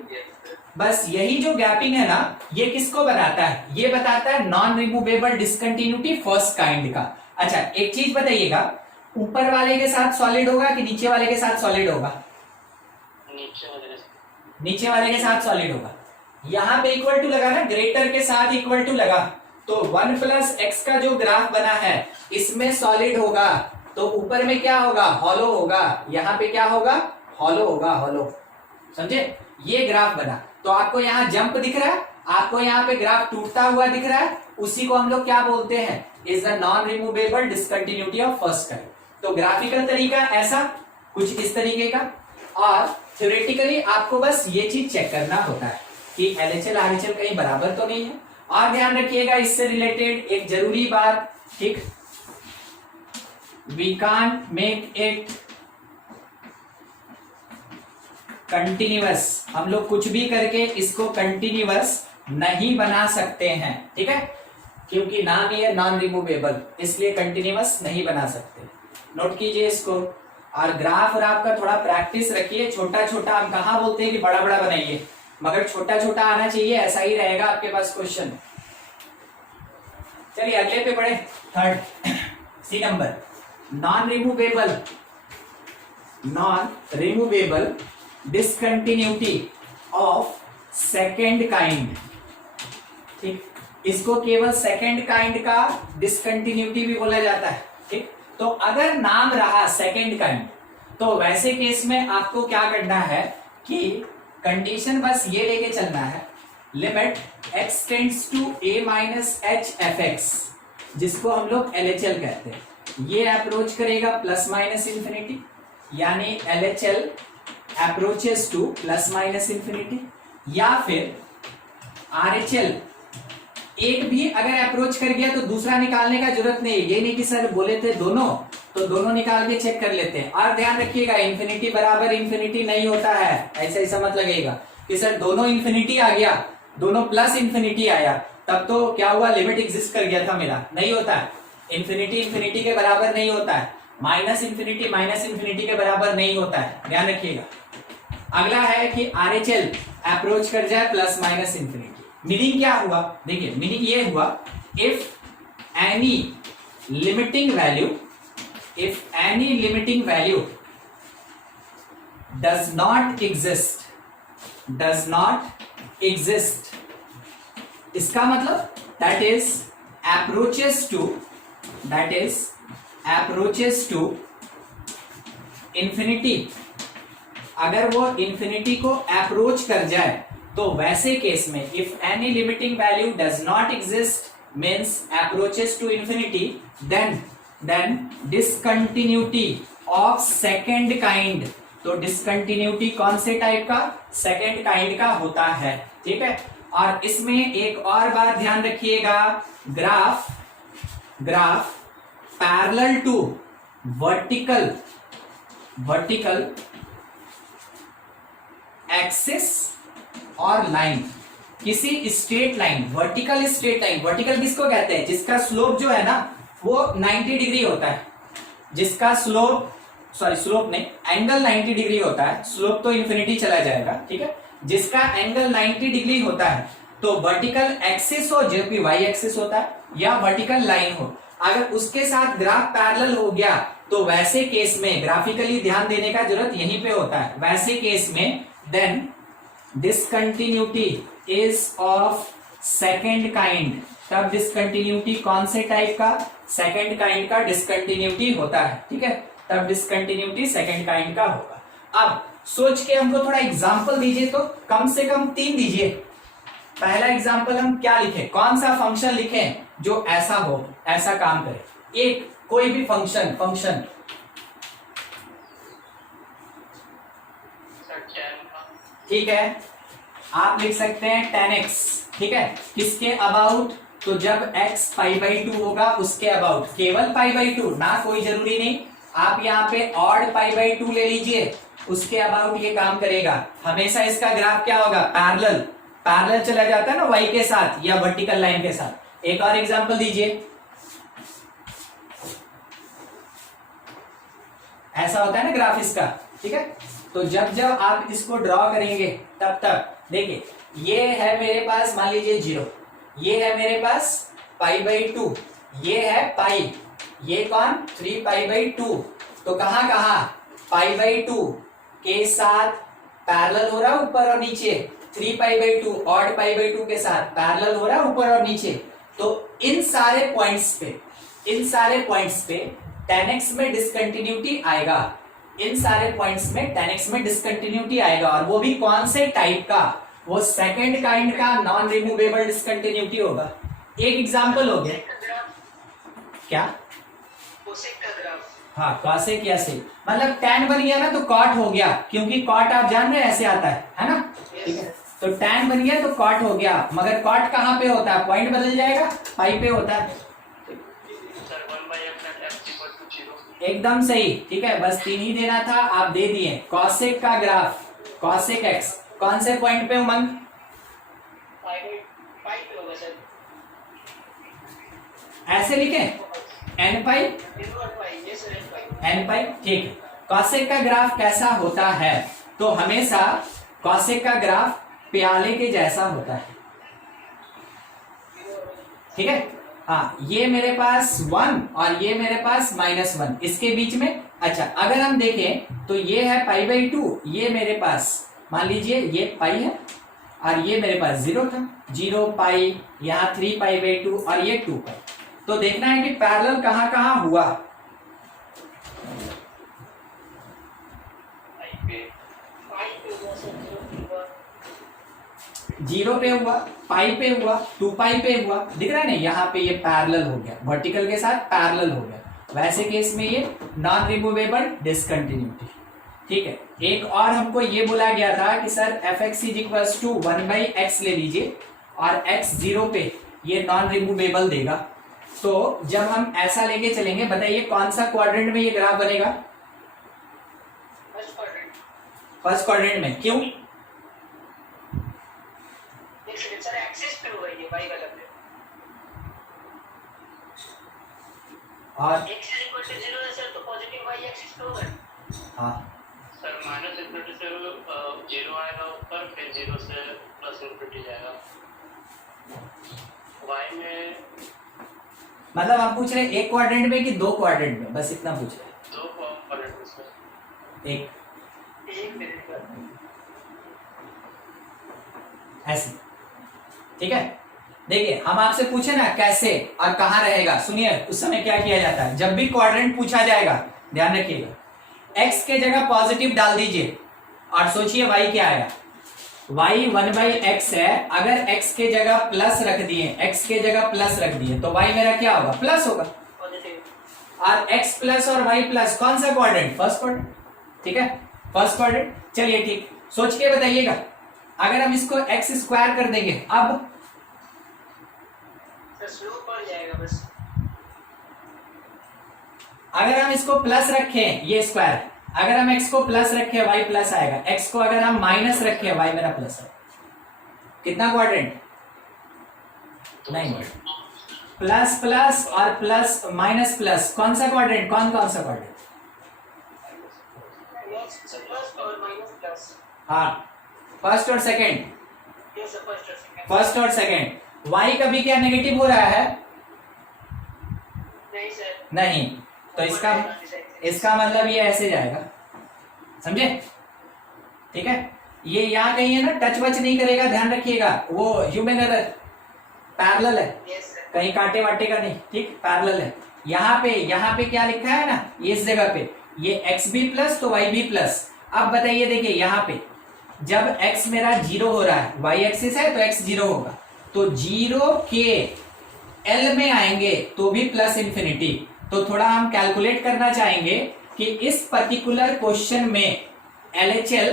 बस यही जो गैपिंग है ना, ये किसको बताता है? ये बताता है non removable discontinuity first kind का। अच्छा एक चीज बताइएगा, ऊपर वाले के साथ सॉलिड होगा कि नीचे वाले के साथ सॉलिड होगा? नीचे वाले के साथ सॉलिड होगा। यहाँ पे इक्वल टू लगा ना, ग्रेटर के साथ इक्वल टू लगा, तो 1 + x का जो ग्राफ बना है इसमें सॉलिड होगा, तो ऊपर में क्या होगा? हॉलो होगा। यहाँ पे क्या होगा? हॉलो होगा, हॉलो। समझे? ये ग्राफ बना, तो आपको यहाँ जंप दिख रहा है, आपको यहाँ पे ग्राफ टूटता हुआ दिख रहा है, उसी को हम लोग क्या बोलते हैं? Is the non removable discontinuity of first kind. तो ग्राफिकल तरीका ऐसा कुछ इस तरीके का, और थ्योरेटिकली आपको बस ये चीज चेक करना होता है कि LHL RHL कहीं बराबर तो नहीं है। और ध्यान रखिएगा इससे रिलेटेड एक जरूरी बात, ठीक, we can't make it continuous. हम लोग कुछ भी करके इसको कंटिन्यूअस नहीं बना सकते हैं, ठीक है, क्योंकि नाम ही है नॉन रिमूवेबल, इसलिए कंटिन्यूअस नहीं बना सकते। नोट कीजिए इसको। और ग्राफ और आपका थोड़ा प्रैक्टिस रखिए। छोटा छोटा, हम कहाँ बोलते हैं कि बड़ा बड़ा बनाइए, मगर छोटा छोटा आना चाहिए, ऐसा ही रहेगा आपके पास क्वेश्चन। चलिए अगले पे बढ़े। Third C number, non removable discontinuity of second kind. ठीक, इसको केवल सेकेंड काइंड का डिसकंटिन्यूटी भी बोला जाता है, ठीक। तो अगर नाम रहा सेकेंड काइंड, तो वैसे केस में आपको क्या करना है कि कंडीशन बस ये लेके चलना है, limit x tends to a - h f(x), जिसको हम लोग LHL कहते हैं। ये अप्रोच करेगा ±∞, यानी LHL अप्रोचेस टू ±∞, या फिर RHL एक भी अगर अप्रोच कर गया तो दूसरा निकालने का जरूरत नहीं है। ये नहीं कि सर बोले थे दोनों, तो दोनों निकाल के चेक कर लेते हैं। और ध्यान रखिएगा इंफिनिटी बराबर इंफिनिटी नहीं होता है, ऐसा ऐसा मत लगेगा कि सर दोनों इंफिनिटी आ गया, दोनों प्लस इंफिनिटी आया तब तो क्या हुआ, लिमिट एग्जिस्ट कर गया था मेरा, नहीं होता है। इंफिनिटी इंफिनिटी के बराबर नहीं होता है, माइनस इंफिनिटी के बराबर नहीं होता है, ध्यान रखिएगा। अगला है कि RHL अप्रोच कर जाए प्लस माइनस इंफिनिटी। मीनिंग क्या हुआ, देखिए मीनिंग ये हुआ, if any limiting value does not exist, इसका मतलब that is approaches to infinity. अगर वो इंफिनिटी को अप्रोच कर जाए तो वैसे केस में if any limiting value does not exist means approaches to infinity, then discontinuity of second kind. तो डिसकंटिन्यूटी कौन से टाइप का, सेकेंड काइंड का होता है, ठीक है। और इसमें एक और बात ध्यान रखिएगा, graph parallel to vertical axis और लाइन, किसी स्ट्रेट लाइन, वर्टिकल किसको कहते हैं, जिसका स्लोप जो है ना वो 90 डिग्री होता है, जिसका स्लोप नहीं, एंगल 90 डिग्री होता है, स्लोप तो इंफिनिटी चला जाएगा, ठीक है। जिसका एंगल 90 डिग्री होता है तो वर्टिकल एक्सिस हो जो कि वाई एक्सिस होता है, या वर्टिकल लाइन हो, अगर उसके साथ ग्राफ पैरेलल हो गया तो वैसे केस में ग्राफिकली ध्यान देने का जरूरत यहीं पे होता है, वैसे केस में then discontinuity is of second kind. तब डिसकंटिन्यूटी कौन से टाइप का, सेकेंड काइंड का डिसकंटिन्यूटी होता है, ठीक है। तब डिसकंटिन्यूटी सेकेंड काइंड का होगा। अब सोच के हमको थोड़ा एग्जांपल दीजिए, तो कम से कम 3 दीजिए। पहला एग्जांपल हम क्या लिखें, कौन सा फंक्शन लिखें जो ऐसा हो, ऐसा काम करे। एक कोई भी फंक्शन ठीक है, आप लिख सकते हैं 10x, ठीक है, किसके अबाउट, तो जब x π/2 होगा उसके अबाउट, केवल π/2 ना, कोई जरूरी नहीं, आप यहाँ पे ऑड π/2 ले लीजिए, उसके अबाउट ये काम करेगा। हमेशा इसका ग्राफ क्या होगा, पैरेलल चला जाता है ना y के साथ या वर्टिकल लाइन के साथ। एक और एग्जांपल दीजिए, ऐसा होता है ना ग्राफ इसका, ठीक है। तो जब आप इसको ड्रॉ करेंगे तब देखिए, ये है मेरे पास मान लीजिए 0, ये है मेरे पास π/2, ये है पाई, ये कौन 3π/2, तो कहां π/2 के साथ पैरेलल हो रहा है ऊपर और नीचे, 3π/2 ऑड π/2 के साथ पैरेलल हो रहा है ऊपर और नीचे। तो इन सारे पॉइंट्स पे 10x में डिसकंटिन्यूटी आएगा, इन सारे पॉइंट्स में 10x में डिसकंटिन्यूटी आएगा, और वो भी कौन से टाइप का, वो सेकंड काइंड का नॉन रिमूवेबल डिसकंटिन्यूटी होगा। एक एग्जांपल हो गया क्या, कोसेक का ग्राफ, हाँ कॉसेक या सेक, मतलब tan बन गया ना तो कॉट हो गया, क्योंकि कॉट आप जान रहे हैं ऐसे आता है ना, ठीक है। तो tan बन गया तो कॉट हो गया, मगर कॉट कहाँ पे होता है, पॉइंट बदल जाएगा, पाई पे होता है। एकदम सही, ठीक है, बस 3 ही देना था, आप दे दिए। कॉसेक का ग्राफ, कॉसेक एक्स कौन से पॉइंट पे उमंग, ऐसे लिखे n पाई, ठीक है। कॉसेक का ग्राफ कैसा होता है, तो हमेशा कॉसेक का ग्राफ प्याले के जैसा होता है, ठीक है। हाँ, ये मेरे पास 1 और ये मेरे पास -1, इसके बीच में, अच्छा अगर हम देखें तो ये है π/2, ये मेरे पास मान लीजिए ये पाई है और ये मेरे पास 0 था, 0 पाई, यहाँ 3π/2 और ये 2 पाई। तो देखना है कि पैरेलल कहाँ हुआ, जीरो पे हुआ, पाई पे हुआ, 2 पाई पे हुआ, दिख रहा है ना, यहाँ पे ये पैरेलल हो गया, वर्टिकल के साथ पैरेलल हो गया, वैसे केस में ये नॉन रिमूवेबल डिसकंटिन्यूटी, ठीक है। एक और हमको ये बोला गया था कि सर fx = 1/x ले लीजिए और x 0 पे ये नॉन रिमूवेबल देगा। तो जब हम ऐसा लेके चलेंगे, बताइए कौन सा क्वाड्रेंट में ये ग्राफ बनेगा? First quadrant. फर्स्ट क्वाड्रेंट में, क्यों? सर एक्सिस पे होगा ये y वाला पे, और x इज इक्वल टू 0 है सर, तो पॉजिटिव y एक्सिस पे होगा। हाँ सर माइनस इन्फिनिटी से 0 आएगा ऊपर, फिर 0 से प्लस इन्फिनिटी जाएगा। y में मतलब आप पूछ रहे हैं एक क्वाड्रेंट में कि दो क्वाड्रेंट में? बस इतना पूछ रहे हैं। 2 क्वाड्रेंट में एक मिनट का ऐसे, ठीक है। देखिए हम आपसे पूछे ना कैसे और कहां रहेगा, सुनिए उस समय क्या किया जाता है। जब भी क्वाड्रेंट पूछा जाएगा, ध्यान रखिएगा, x के जगह पॉजिटिव डाल दीजिए और सोचिए y क्या आएगा। y 1/x है, अगर x के जगह प्लस रख दिए, x के जगह प्लस रख दिए तो y मेरा क्या होगा? प्लस होगा। पॉजिटिव। और x प्लस और y प्लस कौन सा क्वाड्रेंट? फर्स्ट क्वाड्रेंट, ठीक है, फर्स्ट क्वाड्रेंट। चलिए ठीक, सोच के बताइएगा, अगर हम इसको x स्क्वायर कर देंगे, अब सर स्लोप बढ़ जाएगा बस। अगर हम इसको प्लस रखें, ये स्क्वायर, अगर हम x को प्लस रखें y प्लस आएगा, x को अगर हम माइनस रखें y मेरा प्लस है। कितना क्वाड्रेंट? नहीं, प्लस प्लस और प्लस माइनस प्लस, कौन सा क्वाड्रेंट? कौन सा क्वाड्रेंट? प्लस और माइनस प्लस। हाँ, फर्स्ट और सेकंड। ये सर फर्स्ट और सेकंड। फर्स्ट और सेकंड। y कभी क्या नेगेटिव हो रहा है? नहीं सर। नहीं, तो इसका मतलब ये ऐसे जाएगा, समझे? ठीक है, ये यहाँ कहीं है ना, टच वच नहीं करेगा, ध्यान रखिएगा, वो ह्यूमन एरर, पैरेलल है, यस सर। कहीं कांटे वाटे का नहीं, ठीक, पैरेलल है। यहाँ पे क्या लिखा है ना, इस जगह पे ये x भी प्लस तो y भी प्लस। अब बताइए, देखिए यहाँ पे जब x मेरा 0 हो रहा है, y एक्सिस है तो x 0 होगा, तो 0 के L में आएंगे तो भी प्लस इंफिनिटी। तो थोड़ा हम कैलकुलेट करना चाहेंगे कि इस पर्टिकुलर क्वेश्चन में LHL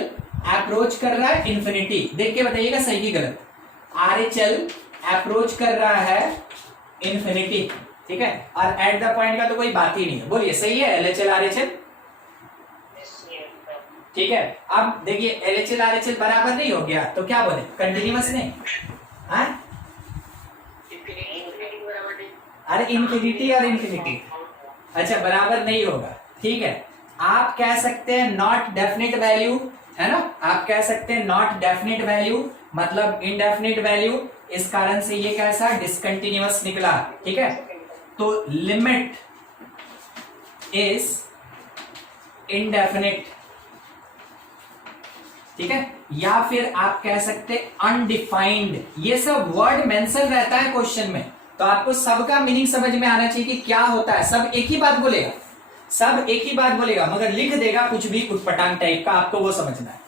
अप्रोच कर रहा है इंफिनिटी, देख के बताइएगा सही की गलत। RHL अप्रोच कर रहा है इंफिनिटी, ठीक है, और एट द पॉइंट का तो कोई बात ही नहीं है। बोलिए सही है LHL RHL? ठीक है। अब देखिए LHL RHL बराबर नहीं हो गया तो क्या बोले? कंटिन्यूअस नहीं, हाँ? अरे इन्फिनिटी और इन्फिनिटी, अच्छा बराबर नहीं होगा, ठीक है। आप कह सकते हैं नॉट डेफिनेट वैल्यू, है ना, आप कह सकते हैं नॉट डेफिनेट वैल्यू मतलब इनडेफिनेट वैल्यू, इस कारण से ये कैसा डिसकंटिन्यूअस निकला, ठीक है। तो लिमिट इज इनडेफिनेट, ठीक है, या फिर आप कह सकते अनडिफाइंड। ये सब वर्ड मेंशन रहता है क्वेश्चन में, तो आपको सबका मीनिंग समझ में आना चाहिए कि क्या होता है। सब एक ही बात बोलेगा, सब एक ही बात बोलेगा, मगर लिख देगा कुछ भी उटपटांग टाइप का, आपको वो समझना है।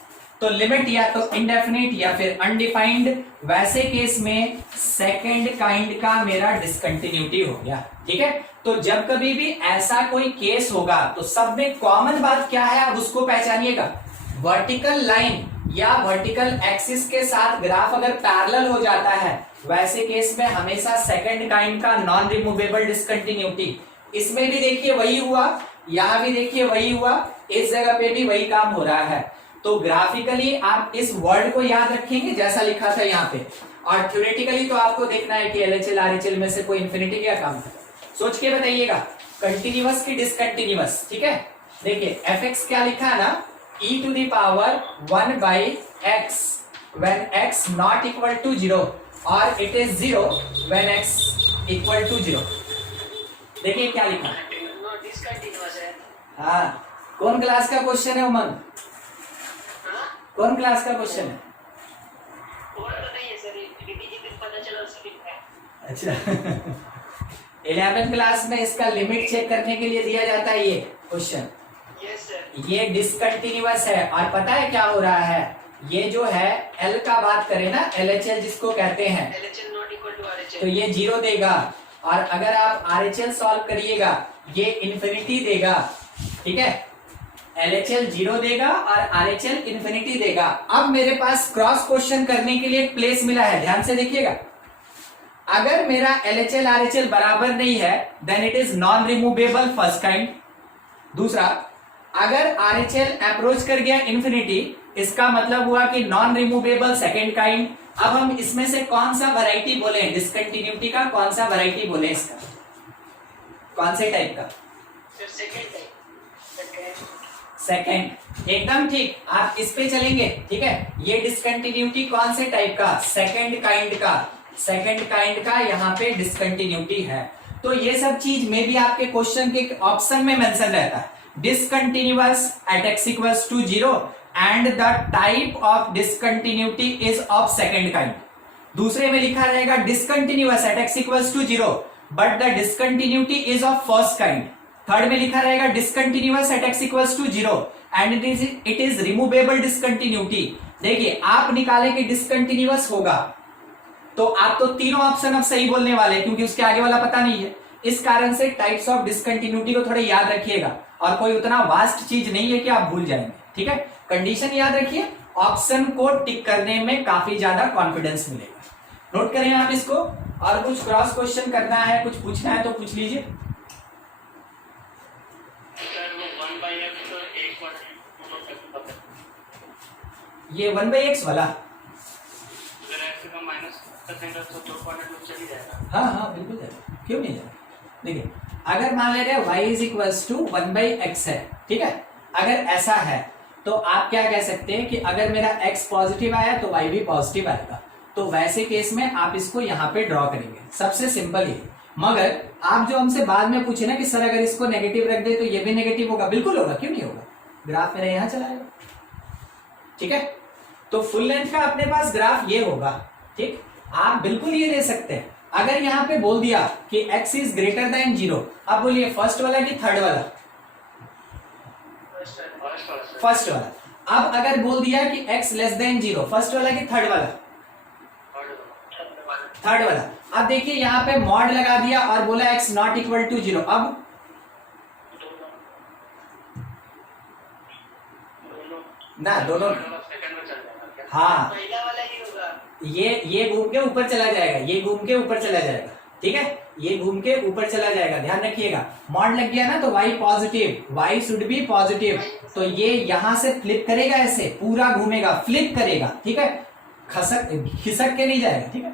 तो लिमिट या तो इनडेफिनिट या फिर अनडिफाइंड, वैसे केस में सेकंड काइंड का मेरा डिसकंटिन्यूटी हो गया, ठीक है। तो जब कभी भी ऐसा कोई केस होगा तो सब में कॉमन बात क्या है, आप उसको पहचानिएगा। वर्टिकल लाइन या वर्टिकल एक्सिस के साथ ग्राफ अगर पैरेलल हो जाता है, वैसे केस में हमेशा सेकंड काइंड का नॉन रिमूवेबल डिसकंटिन्यूटी। इसमें भी देखिए वही हुआ, यहां भी देखिए वही हुआ, इस जगह पे भी वही काम हो रहा है। तो ग्राफिकली आप इस वर्ड को याद रखेंगे जैसा लिखा था यहाँ पे, और थ्योरेटिकली तो आपको देखना है कि LHL RHL में से कोई इंफिनिटी क्या काम था। सोच के बताइएगा, कंटिन्यूअस की डिसकंटिन्यूअस, ठीक है। देखिए fx क्या लिखा है ना, e to the power 1/x when x not equal to 0 or it is 0 when x equal to 0। देखिए क्या लिखा है, डिसकंटिन्यूअस है। हाँ, कौन क्लास का क्वेश्चन है उमंग? कौन क्लास का क्वेश्चन है? और बताइए सर, डीटीजी दिन पता चला उससे लिखा है। अच्छा 11th क्लास में इसका लिमिट चेक करने के लिए दिया जाता है ये क्वेश्चन। Yes sir. ये डिसकंटिन्यूअस है, और पता है क्या हो रहा है, ये जो है L का बात करें ना, LHL जिसको कहते हैं, LHL not equal to RHL, तो ये 0 देगा, और अगर आप RHL सॉल्व करिएगा ये इंफिनिटी देगा, ठीक है। LHL 0 देगा और RHL इंफिनिटी देगा। अब मेरे पास क्रॉस क्वेश्चन करने के लिए एक प्लेस मिला है, ध्यान से देखिएगा। अगर मेरा LHL RHL बराबर नहीं है then it is non removable first kind. दूसरा, अगर RHL अप्रोच कर गया इंफिनिटी, इसका मतलब हुआ कि नॉन रिमूवेबल सेकेंड काइंड। अब हम इसमें से कौन सा वैरायटी बोले डिसकंटिन्यूटी का, कौन सा वैरायटी बोले इसका, कौन से टाइप का? फिर सेकंड टाइप, सेकेंड, एकदम ठीक। आप इस पे चलेंगे, ठीक है। ये डिसकंटिन्यूटी कौन से टाइप का? सेकेंड काइंड का। सेकेंड काइंड का यहाँ पे डिसकंटिन्यूटी है। तो ये सब चीज में भी आपके क्वेश्चन के ऑप्शन में मेंशन रहता है, discontinuous at x equals to 0 and the type of discontinuity is of second kind। दूसरे में लिखा रहेगा discontinuous at x equals to 0 but the discontinuity is of first kind। Third में लिखा रहेगा discontinuous at x equals to 0 and it is removable discontinuity। देखिए आप निकाले कि discontinuous होगा तो आप तो तीनों ऑप्शन अब सही बोलने वाले, क्योंकि उसके आगे वाला पता नहीं है। इस कारण से टाइप्स ऑफ डिसकंटिन्यूटी को थोड़े याद रखिएगा, और कोई उतना वास्ट चीज नहीं है कि आप भूल जाएंगे, ठीक है। कंडीशन याद रखिए, ऑप्शन को टिक करने में काफी ज्यादा कॉन्फिडेंस मिलेगा। नोट करें आप इसको। और कुछ क्रॉस क्वेश्चन करना है, कुछ पूछना है तो पूछ लीजिए। ये 1/x वाला, हाँ हाँ बिल्कुल जाएगा, क्यों नहीं जाएगा। देखिए अगर मान ले रहे y is equals to 1/x है, ठीक है। अगर ऐसा है तो आप क्या कह सकते हैं कि अगर मेरा x पॉजिटिव आया तो y भी पॉजिटिव आएगा, तो वैसे केस में आप इसको यहाँ पे ड्रॉ करेंगे। सबसे सिंपल ये। मगर आप जो हमसे बाद में पूछे ना कि सर अगर इसको नेगेटिव रख दे तो ये भी नेगेटिव होगा, बिल्कुल होगा, क्यों नहीं होगा। ग्राफ मेरा यहाँ चला जाएगा, ठीक है। तो फुल लेंथ का अपने पास ग्राफ ये होगा, ठीक। आप बिल्कुल ये दे सकते हैं। अगर यहाँ पे बोल दिया कि x इज ग्रेटर देन 0, अब बोलिए फर्स्ट वाला कि थर्ड वाला? फर्स्ट वाला। अब अगर बोल दिया कि x लेस देन 0, फर्स्ट वाला कि थर्ड वाला? थर्ड वाला। अब देखिए यहाँ पे मॉड लगा दिया और बोला x नॉट इक्वल टू 0, अब ना दोनों, हाँ पहला वाला ही होगा। ये घूम के ऊपर चला जाएगा, ये घूम के ऊपर चला जाएगा, ठीक है। ये घूम के ऊपर चला जाएगा, ध्यान रखिएगा। मॉड लग गया ना तो y positive, y should be positive, तो ये यहां से फ्लिप करेगा, ऐसे पूरा घूमेगा, फ्लिप करेगा, ठीक है। खिसक के नहीं जाएगा, ठीक है,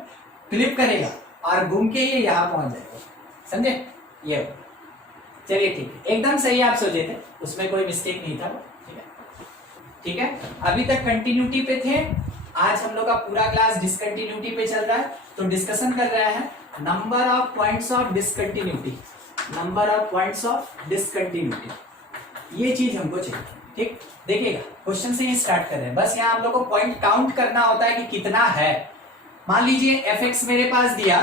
फ्लिप करेगा और घूम के ये यहाँ पहुंच जाएगा, समझे। ये चलिए ठीक है, एकदम सही आप सोचे थे, उसमें कोई मिस्टेक नहीं था, ठीक है। ठीक है, अभी तक कंटिन्यूटी पे थे। आज हम लोग का पूरा क्लास डिसकंटिन्यूटी पे चल रहा है, तो डिस्कशन कर रहे हैं number of points of discontinuity. Number of points of discontinuity, ये चीज हमको चाहिए, ठीक। देखिएगा क्वेश्चन से ही स्टार्ट कर रहे हैं, बस यहाँ हम लोग को पॉइंट काउंट करना होता है कि कितना है। मान लीजिए fx मेरे पास दिया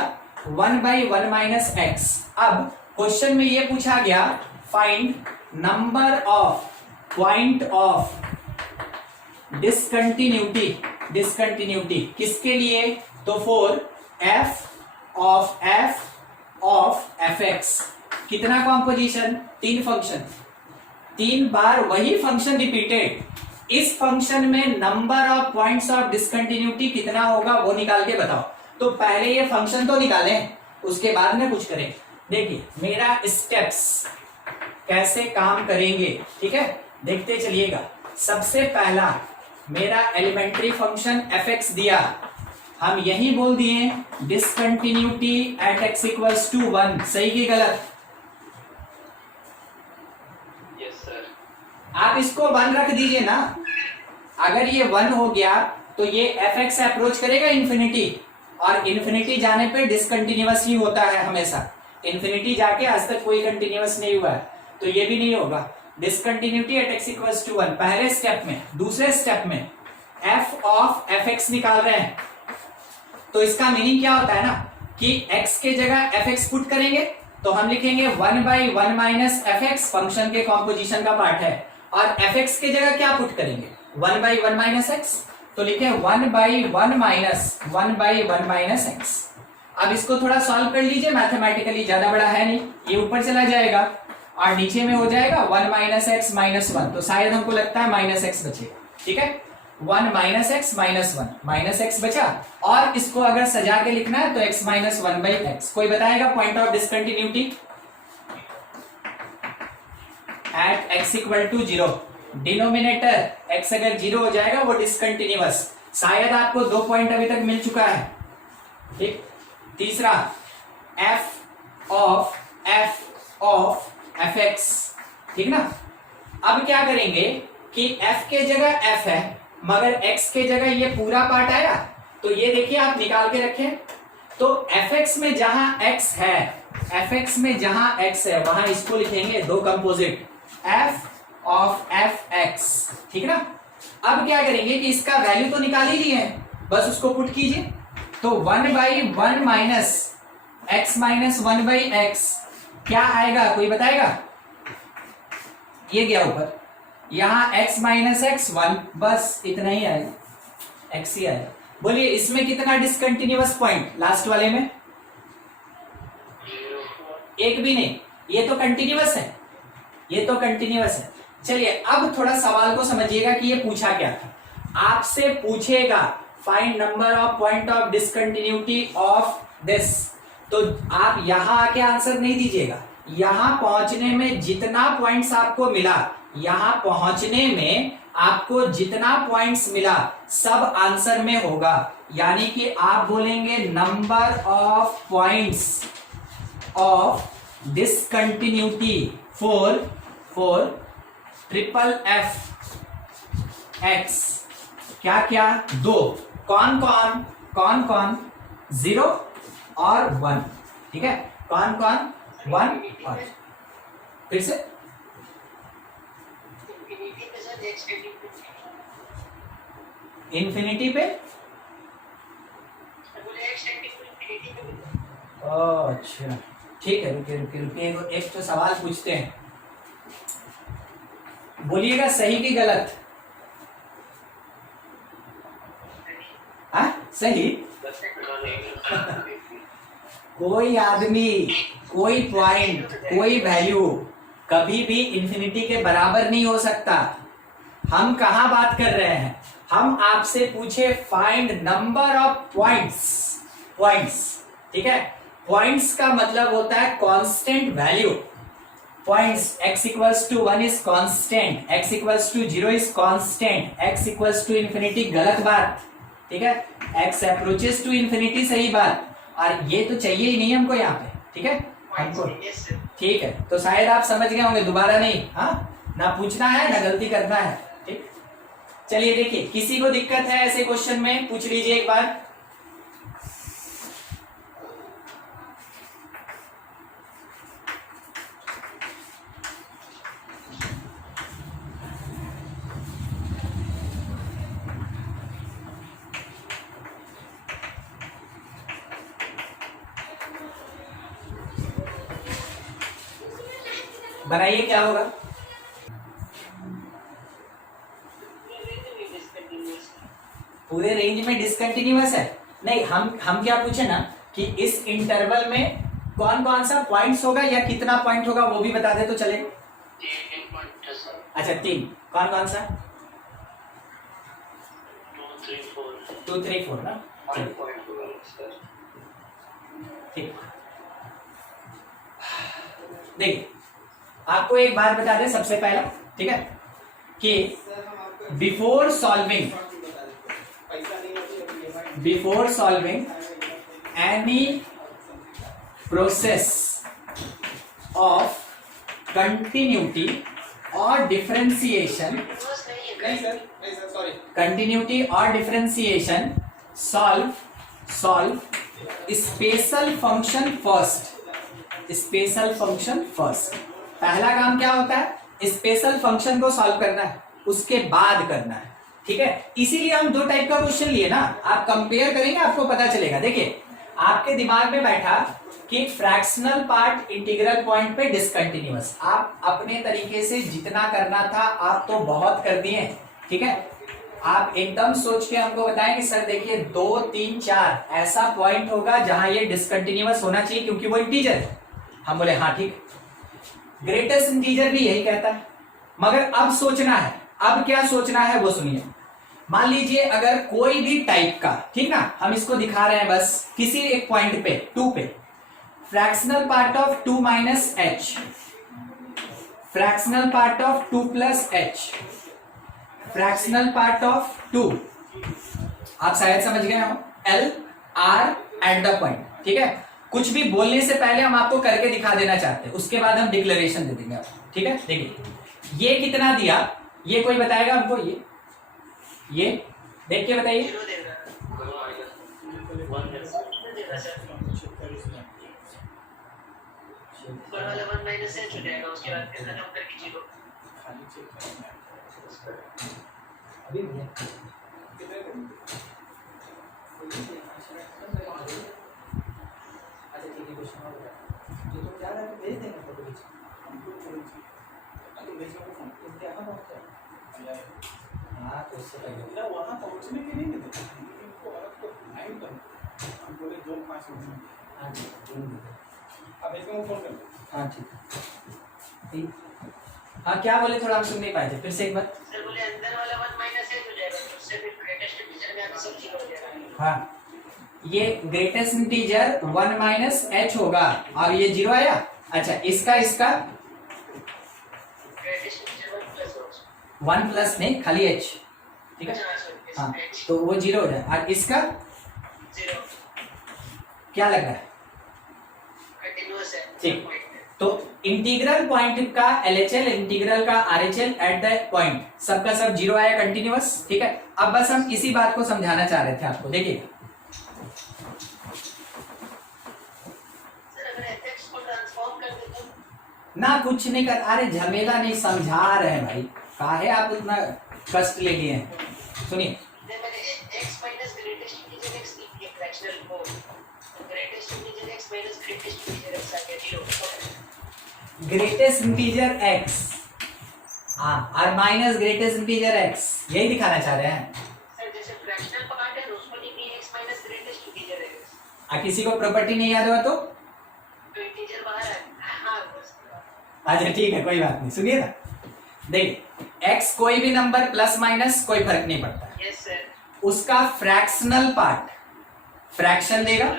1/1 माइनस एक्स। अब क्वेश्चन में ये पूछा गया find number of point of discontinuity. Discontinuity किसके लिए? तो फॉर f ऑफ fx। कितना कॉम्पोजिशन? 3 फंक्शन, 3 बार वही फंक्शन रिपीटेड। इस फंक्शन में number of points of discontinuity कितना होगा वो निकाल के बताओ। तो पहले ये फंक्शन तो निकालें, उसके बाद में कुछ करें। देखिए मेरा स्टेप्स कैसे काम करेंगे, ठीक है, देखते चलिएगा। सबसे पहला मेरा एलिमेंट्री फंक्शन fx दिया, हम यही बोल दिए discontinuity at x equals to 1। सही की गलत? Yes sir. आप इसको 1 रख दीजिए ना। अगर ये 1 हो गया तो ये fx अप्रोच करेगा इंफिनिटी, और इंफिनिटी जाने पे डिसकंटिन्यूअस ही होता है हमेशा। इंफिनिटी जाके आज तक कोई कंटिन्यूअस नहीं हुआ है, तो ये भी नहीं होगा। Discontinuity at x equals to 1 पहले स्टेप में। दूसरे स्टेप में f ऑफ fx निकाल रहे हैं, तो इसका मीनिंग क्या होता है ना कि x के जगह fx पुट करेंगे तो हम लिखेंगे 1/1 माइनस fx, फंक्शन के कॉम्पोजिशन का पार्ट है। और fx के जगह क्या पुट करेंगे? 1/1 माइनस x, तो लिखे 1/1 माइनस x। अब इसको थोड़ा सॉल्व कर लीजिए मैथमेटिकली, ज्यादा बड़ा है नहीं, ये ऊपर चला जाएगा और नीचे में हो जाएगा 1 माइनस एक्स माइनस 1, तो शायद हमको लगता है माइनस एक्स बचेगा, ठीक है। 1 minus x minus 1, minus x बचा, और इसको अगर सजा के लिखना है तो x माइनस 1 बाई एक्स। कोई बताएगा point of discontinuity at x equal to 0। Denominator x अगर 0 हो जाएगा वो डिसकंटिन्यूअस। शायद आपको 2 पॉइंट अभी तक मिल चुका है, ठीक। तीसरा f ऑफ fx, ठीक ना। अब क्या करेंगे कि f के जगह f है मगर x के जगह ये पूरा पार्ट आया, तो ये देखिए आप निकाल के रखें, तो fx में जहां x है, fx में जहां x है वहां इसको लिखेंगे दो कंपोजिट f ऑफ fx, ठीक ना। अब क्या करेंगे कि इसका वैल्यू तो निकाल ही लिए हैं, बस उसको पुट कीजिए, तो 1 by 1 minus x minus 1 by x क्या आएगा, कोई बताएगा। ये गया ऊपर, यहां x माइनस एक्स 1, बस इतना ही आएगा, x ही आएगा। बोलिए इसमें कितना डिसकंटिन्यूअस पॉइंट, लास्ट वाले में एक भी नहीं, ये तो कंटिन्यूअस है, ये तो कंटिन्यूअस है। चलिए अब थोड़ा सवाल को समझिएगा कि ये पूछा क्या था। आपसे पूछेगा find number of point of discontinuity of this, तो आप यहां आके आंसर नहीं दीजिएगा, यहां पहुंचने में जितना पॉइंट्स आपको मिला, यहां पहुंचने में आपको जितना पॉइंट्स मिला सब आंसर में होगा, यानी कि आप बोलेंगे number of points of discontinuity for triple F x, क्या क्या, दो, कौन कौन 0 और 1, ठीक है, कौन 1 और, फिर से इंफिनिटी पे, अच्छा ठीक है, रुकिए एक तो सवाल पूछते हैं, बोलिएगा सही कि गलत। सही। कोई आदमी, कोई पॉइंट, कोई वैल्यू कभी भी इंफिनिटी के बराबर नहीं हो सकता। हम कहां बात कर रहे हैं, हम आपसे पूछे फाइंड नंबर ऑफ पॉइंट्स, ठीक है। पॉइंट्स का मतलब होता है constant value. Points x equals to 1 is constant, x equals to 0 is constant, x equals to infinity गलत बात, ठीक है, x अप्रोचेस टू इंफिनिटी सही बात, और ये तो चाहिए ही नहीं हमको यहाँ पे, ठीक है हमको, ठीक है। तो शायद आप समझ गए होंगे, दोबारा नहीं, हाँ ना पूछना है ना गलती करना है, ठीक। चलिए देखिए, किसी को दिक्कत है ऐसे क्वेश्चन में पूछ लीजिए एक बार। बनाइए, क्या होगा। पूरे रेंज में डिसकंटिन्यूअस है, नहीं हम क्या पूछे ना कि इस इंटरवल में कौन कौन सा पॉइंट्स होगा या कितना पॉइंट होगा वो भी बता दे तो चले। अच्छा 3, कौन सा 2 3 4 ना, ठीक। देखिए आपको एक बात बता दें सबसे पहला, ठीक है, कि before solving any process of continuity और डिफरेंशिएशन, कंटिन्यूटी और differentiation solve special function first. पहला काम क्या होता है, स्पेशल फंक्शन को सॉल्व करना है, उसके बाद करना है, ठीक है। इसीलिए हम 2 टाइप का क्वेश्चन लिए ना, आप कंपेयर करेंगे आपको पता चलेगा। देखिए आपके दिमाग में बैठा कि फ्रैक्शनल पार्ट इंटीग्रल पॉइंट पे डिसकंटिन्यूअस, आप अपने तरीके से जितना करना था आप तो बहुत कर दिए, ठीक है। आप एकदम सोच के हमको बताएं कि सर देखिए 2 3 4 ऐसा पॉइंट होगा जहां ये डिसकंटिन्यूअस होना चाहिए क्योंकि वो इंटीजर है। हम बोले हाँ ठीक, ग्रेटेस्ट इंटीजर भी यही कहता है, मगर अब सोचना है, अब क्या सोचना है वो सुनिए। मान लीजिए अगर कोई भी टाइप का, ठीक ना, हम इसको दिखा रहे हैं बस किसी एक पॉइंट पे 2 पे, fractional part of 2 minus H, fractional part of 2 plus H, fractional part of 2, आप शायद समझ गए हो, L R eight the point, ठीक है। कुछ भी बोलने से पहले हम आपको करके दिखा देना चाहते हैं, उसके बाद हम डिक्लेरेशन दे देंगे आपको, ठीक है। देखिए ये कितना दिया, ये कोई बताएगा हमको, ये देख के बताइए। 0 दे रहा है, 1 दे रहा है सर। ऊपर वाला 1 माइनस एच हो जाएगा, उसके बाद फिर खत्म करके 0। अभी हाँ तो उससे पहले वहाँ पहुँचने के लिए नहीं देते, इनको अलग तो लाइन पर हम बोले जोन 5 मिनट। हाँ जी अब इसमें वो फोन कर दो। हाँ ठीक। हाँ क्या बोले, थोड़ा हम सुन नहीं पाए थे, फिर से एक बार। सर बोले अंदर वाला 1 माइनस एच हो जाएगा, तो उससे फिर ग्रेटेस्ट इंटीजर में आके सब 0 हो जाएगा। हाँ ये ग्रेटेस्ट इंटीजर 1 माइनस एच होगा और ये 0 आया। अच्छा इसका ग्रेटेस्ट इंटीजर 1 प्लस हो। 1 प्लस नहीं, खाली एच, ठीक है। हाँ तो वो 0 हो जाए, और इसका 0 क्या लग रहा है, कंटीन्यूअस है। ठीक। तो इंटीग्रल पॉइंट का LHL, इंटीग्रल का RHL एट द पॉइंट, सबका सब 0 आया, कंटिन्यूअस, ठीक है। अब बस हम इसी बात को समझाना चाह रहे थे आपको। देखिए सर अगर fx को ट्रांसफॉर्म कर दे तो ना, कुछ नहीं कर, अरे झमेला नहीं, समझा रहे हैं भाई, काहे आप उतना कष्ट ले लिए हैं। सुनिए मैंने x minus greatest integer x लिख दिया फ्रैक्शनल को, greatest integer x minus greatest integer x आ गया 0। ग्रेटेस्ट इंटीजर x, हाँ, और माइनस ग्रेटेस्ट इंटीजर x, यही दिखाना चाह रहे हैं। सर जैसे फ्रैक्शनल पार्ट है उसको लिख दिया x minus greatest integer x, किसी को प्रॉपर्टी नहीं याद हुआ तो इंटीजर बाहर है। हाँ बस। अच्छा ठीक है, कोई बात नहीं, सुनिए ना। देखिए x कोई भी नंबर प्लस माइनस कोई फर्क नहीं पड़ता, यस सर। उसका फ्रैक्शनल पार्ट फ्रैक्शन देगा,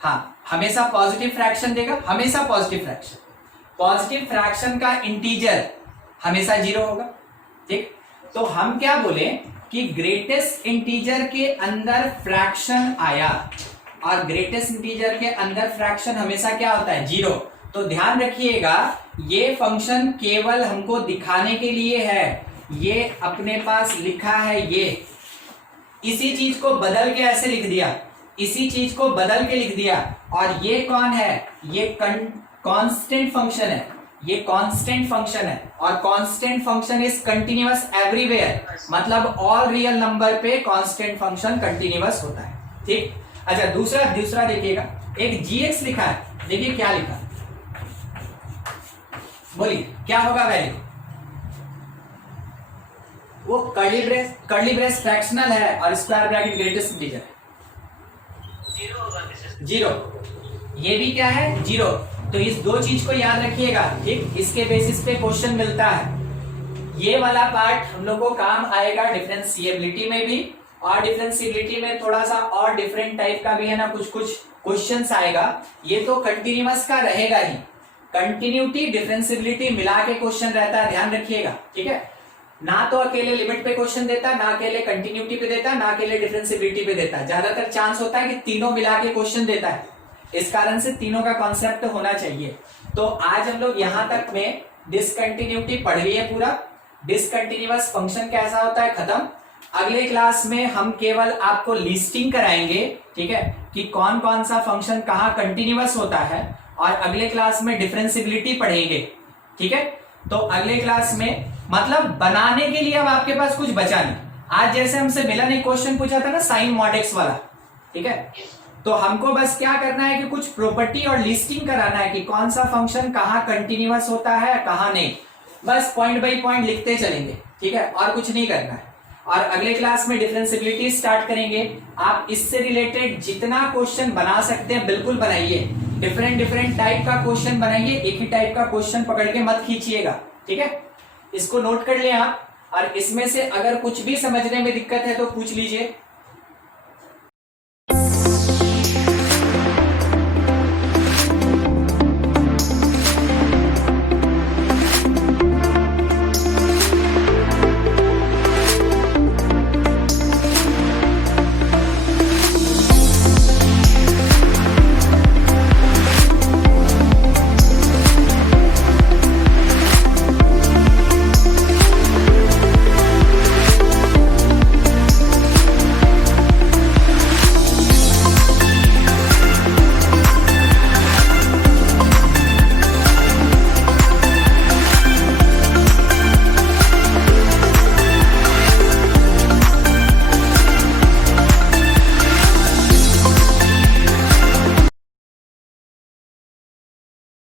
हाँ हमेशा पॉजिटिव फ्रैक्शन देगा, हमेशा पॉजिटिव फ्रैक्शन, पॉजिटिव फ्रैक्शन का इंटीजर हमेशा 0 होगा, ठीक। तो हम क्या बोले कि ग्रेटेस्ट इंटीजर के अंदर फ्रैक्शन आया, और ग्रेटेस्ट इंटीजर के अंदर फ्रैक्शन हमेशा क्या होता है, 0। तो ध्यान रखिएगा ये फंक्शन केवल हमको दिखाने के लिए है, ये अपने पास लिखा है, ये इसी चीज को बदल के ऐसे लिख दिया, इसी चीज को बदल के लिख दिया। और ये कौन है, ये कांस्टेंट फंक्शन है, ये कांस्टेंट फंक्शन है, और constant function is continuous everywhere, मतलब ऑल रियल नंबर पे कांस्टेंट फंक्शन कंटिन्यूअस होता है, ठीक। अच्छा दूसरा देखिएगा, एक gx लिखा है, देखिए क्या लिखा, बोलिए क्या होगा वैल्यू, वो कर्ली ब्रेस फ्रैक्शनल है और स्क्वायर ब्रैकेट ग्रेटेस्ट इंटीजर है, 0 होगा मिसेस। 0। ये भी क्या है, 0। तो इस दो चीज को याद रखिएगा, ठीक। इसके बेसिस पे क्वेश्चन मिलता है। ये वाला पार्ट हम लोग को काम आएगा डिफरेंशिएबिलिटी में भी, और डिफरेंशिएबिलिटी में थोड़ा सा और डिफरेंट टाइप का भी है ना, कुछ क्वेश्चंस आएगा। ये तो कंटिन्यूअस का रहेगा ही, कंटिन्यूटी डिफरेंशिएबिलिटी मिला के क्वेश्चन रहता है, ध्यान रखिएगा, ठीक है। ना तो अकेले लिमिट पे क्वेश्चन देता, ना अकेले कंटिन्यूटी पे देता, ना अकेले डिफरेंशिएबिलिटी पे देता, ज्यादातर चांस होता है कि तीनों मिला के क्वेश्चन देता है, इस कारण से तीनों का कॉन्सेप्ट होना चाहिए। तो आज हम लोग यहां तक में डिसकंटिन्यूटी पढ़ लिए, पूरा डिसकंटिन्यूअस फंक्शन कैसा होता है खत्म। अगले क्लास में हम केवल आपको लिस्टिंग कराएंगे, ठीक है, कि कौन कौन सा फंक्शन कहाँ कंटिन्यूअस होता है, और अगले क्लास में डिफरेंशिएबिलिटी पढ़ेंगे, ठीक है। तो अगले क्लास में मतलब बनाने के लिए अब आपके पास कुछ बचा नहीं। आज जैसे हमसे मिलन एक क्वेश्चन पूछा था ना साइन मॉड एक्स वाला, ठीक है, तो हमको बस क्या करना है कि कुछ प्रॉपर्टी और लिस्टिंग कराना है कि कौन सा फंक्शन कहाँ कंटिन्यूअस होता है कहाँ नहीं, बस पॉइंट बाय पॉइंट लिखते चलेंगे, ठीक है, और कुछ नहीं करना है। और अगले क्लास में डिफरेंशिएबिलिटी स्टार्ट करेंगे। आप इससे रिलेटेड जितना क्वेश्चन बना सकते हैं बिल्कुल बनाइए, डिफरेंट टाइप का क्वेश्चन बनाइए, एक ही टाइप का क्वेश्चन पकड़ के मत खींचिएगा, ठीक है। इसको नोट कर लें आप। और इसमें से अगर कुछ भी समझने में दिक्कत है तो पूछ लीजिए।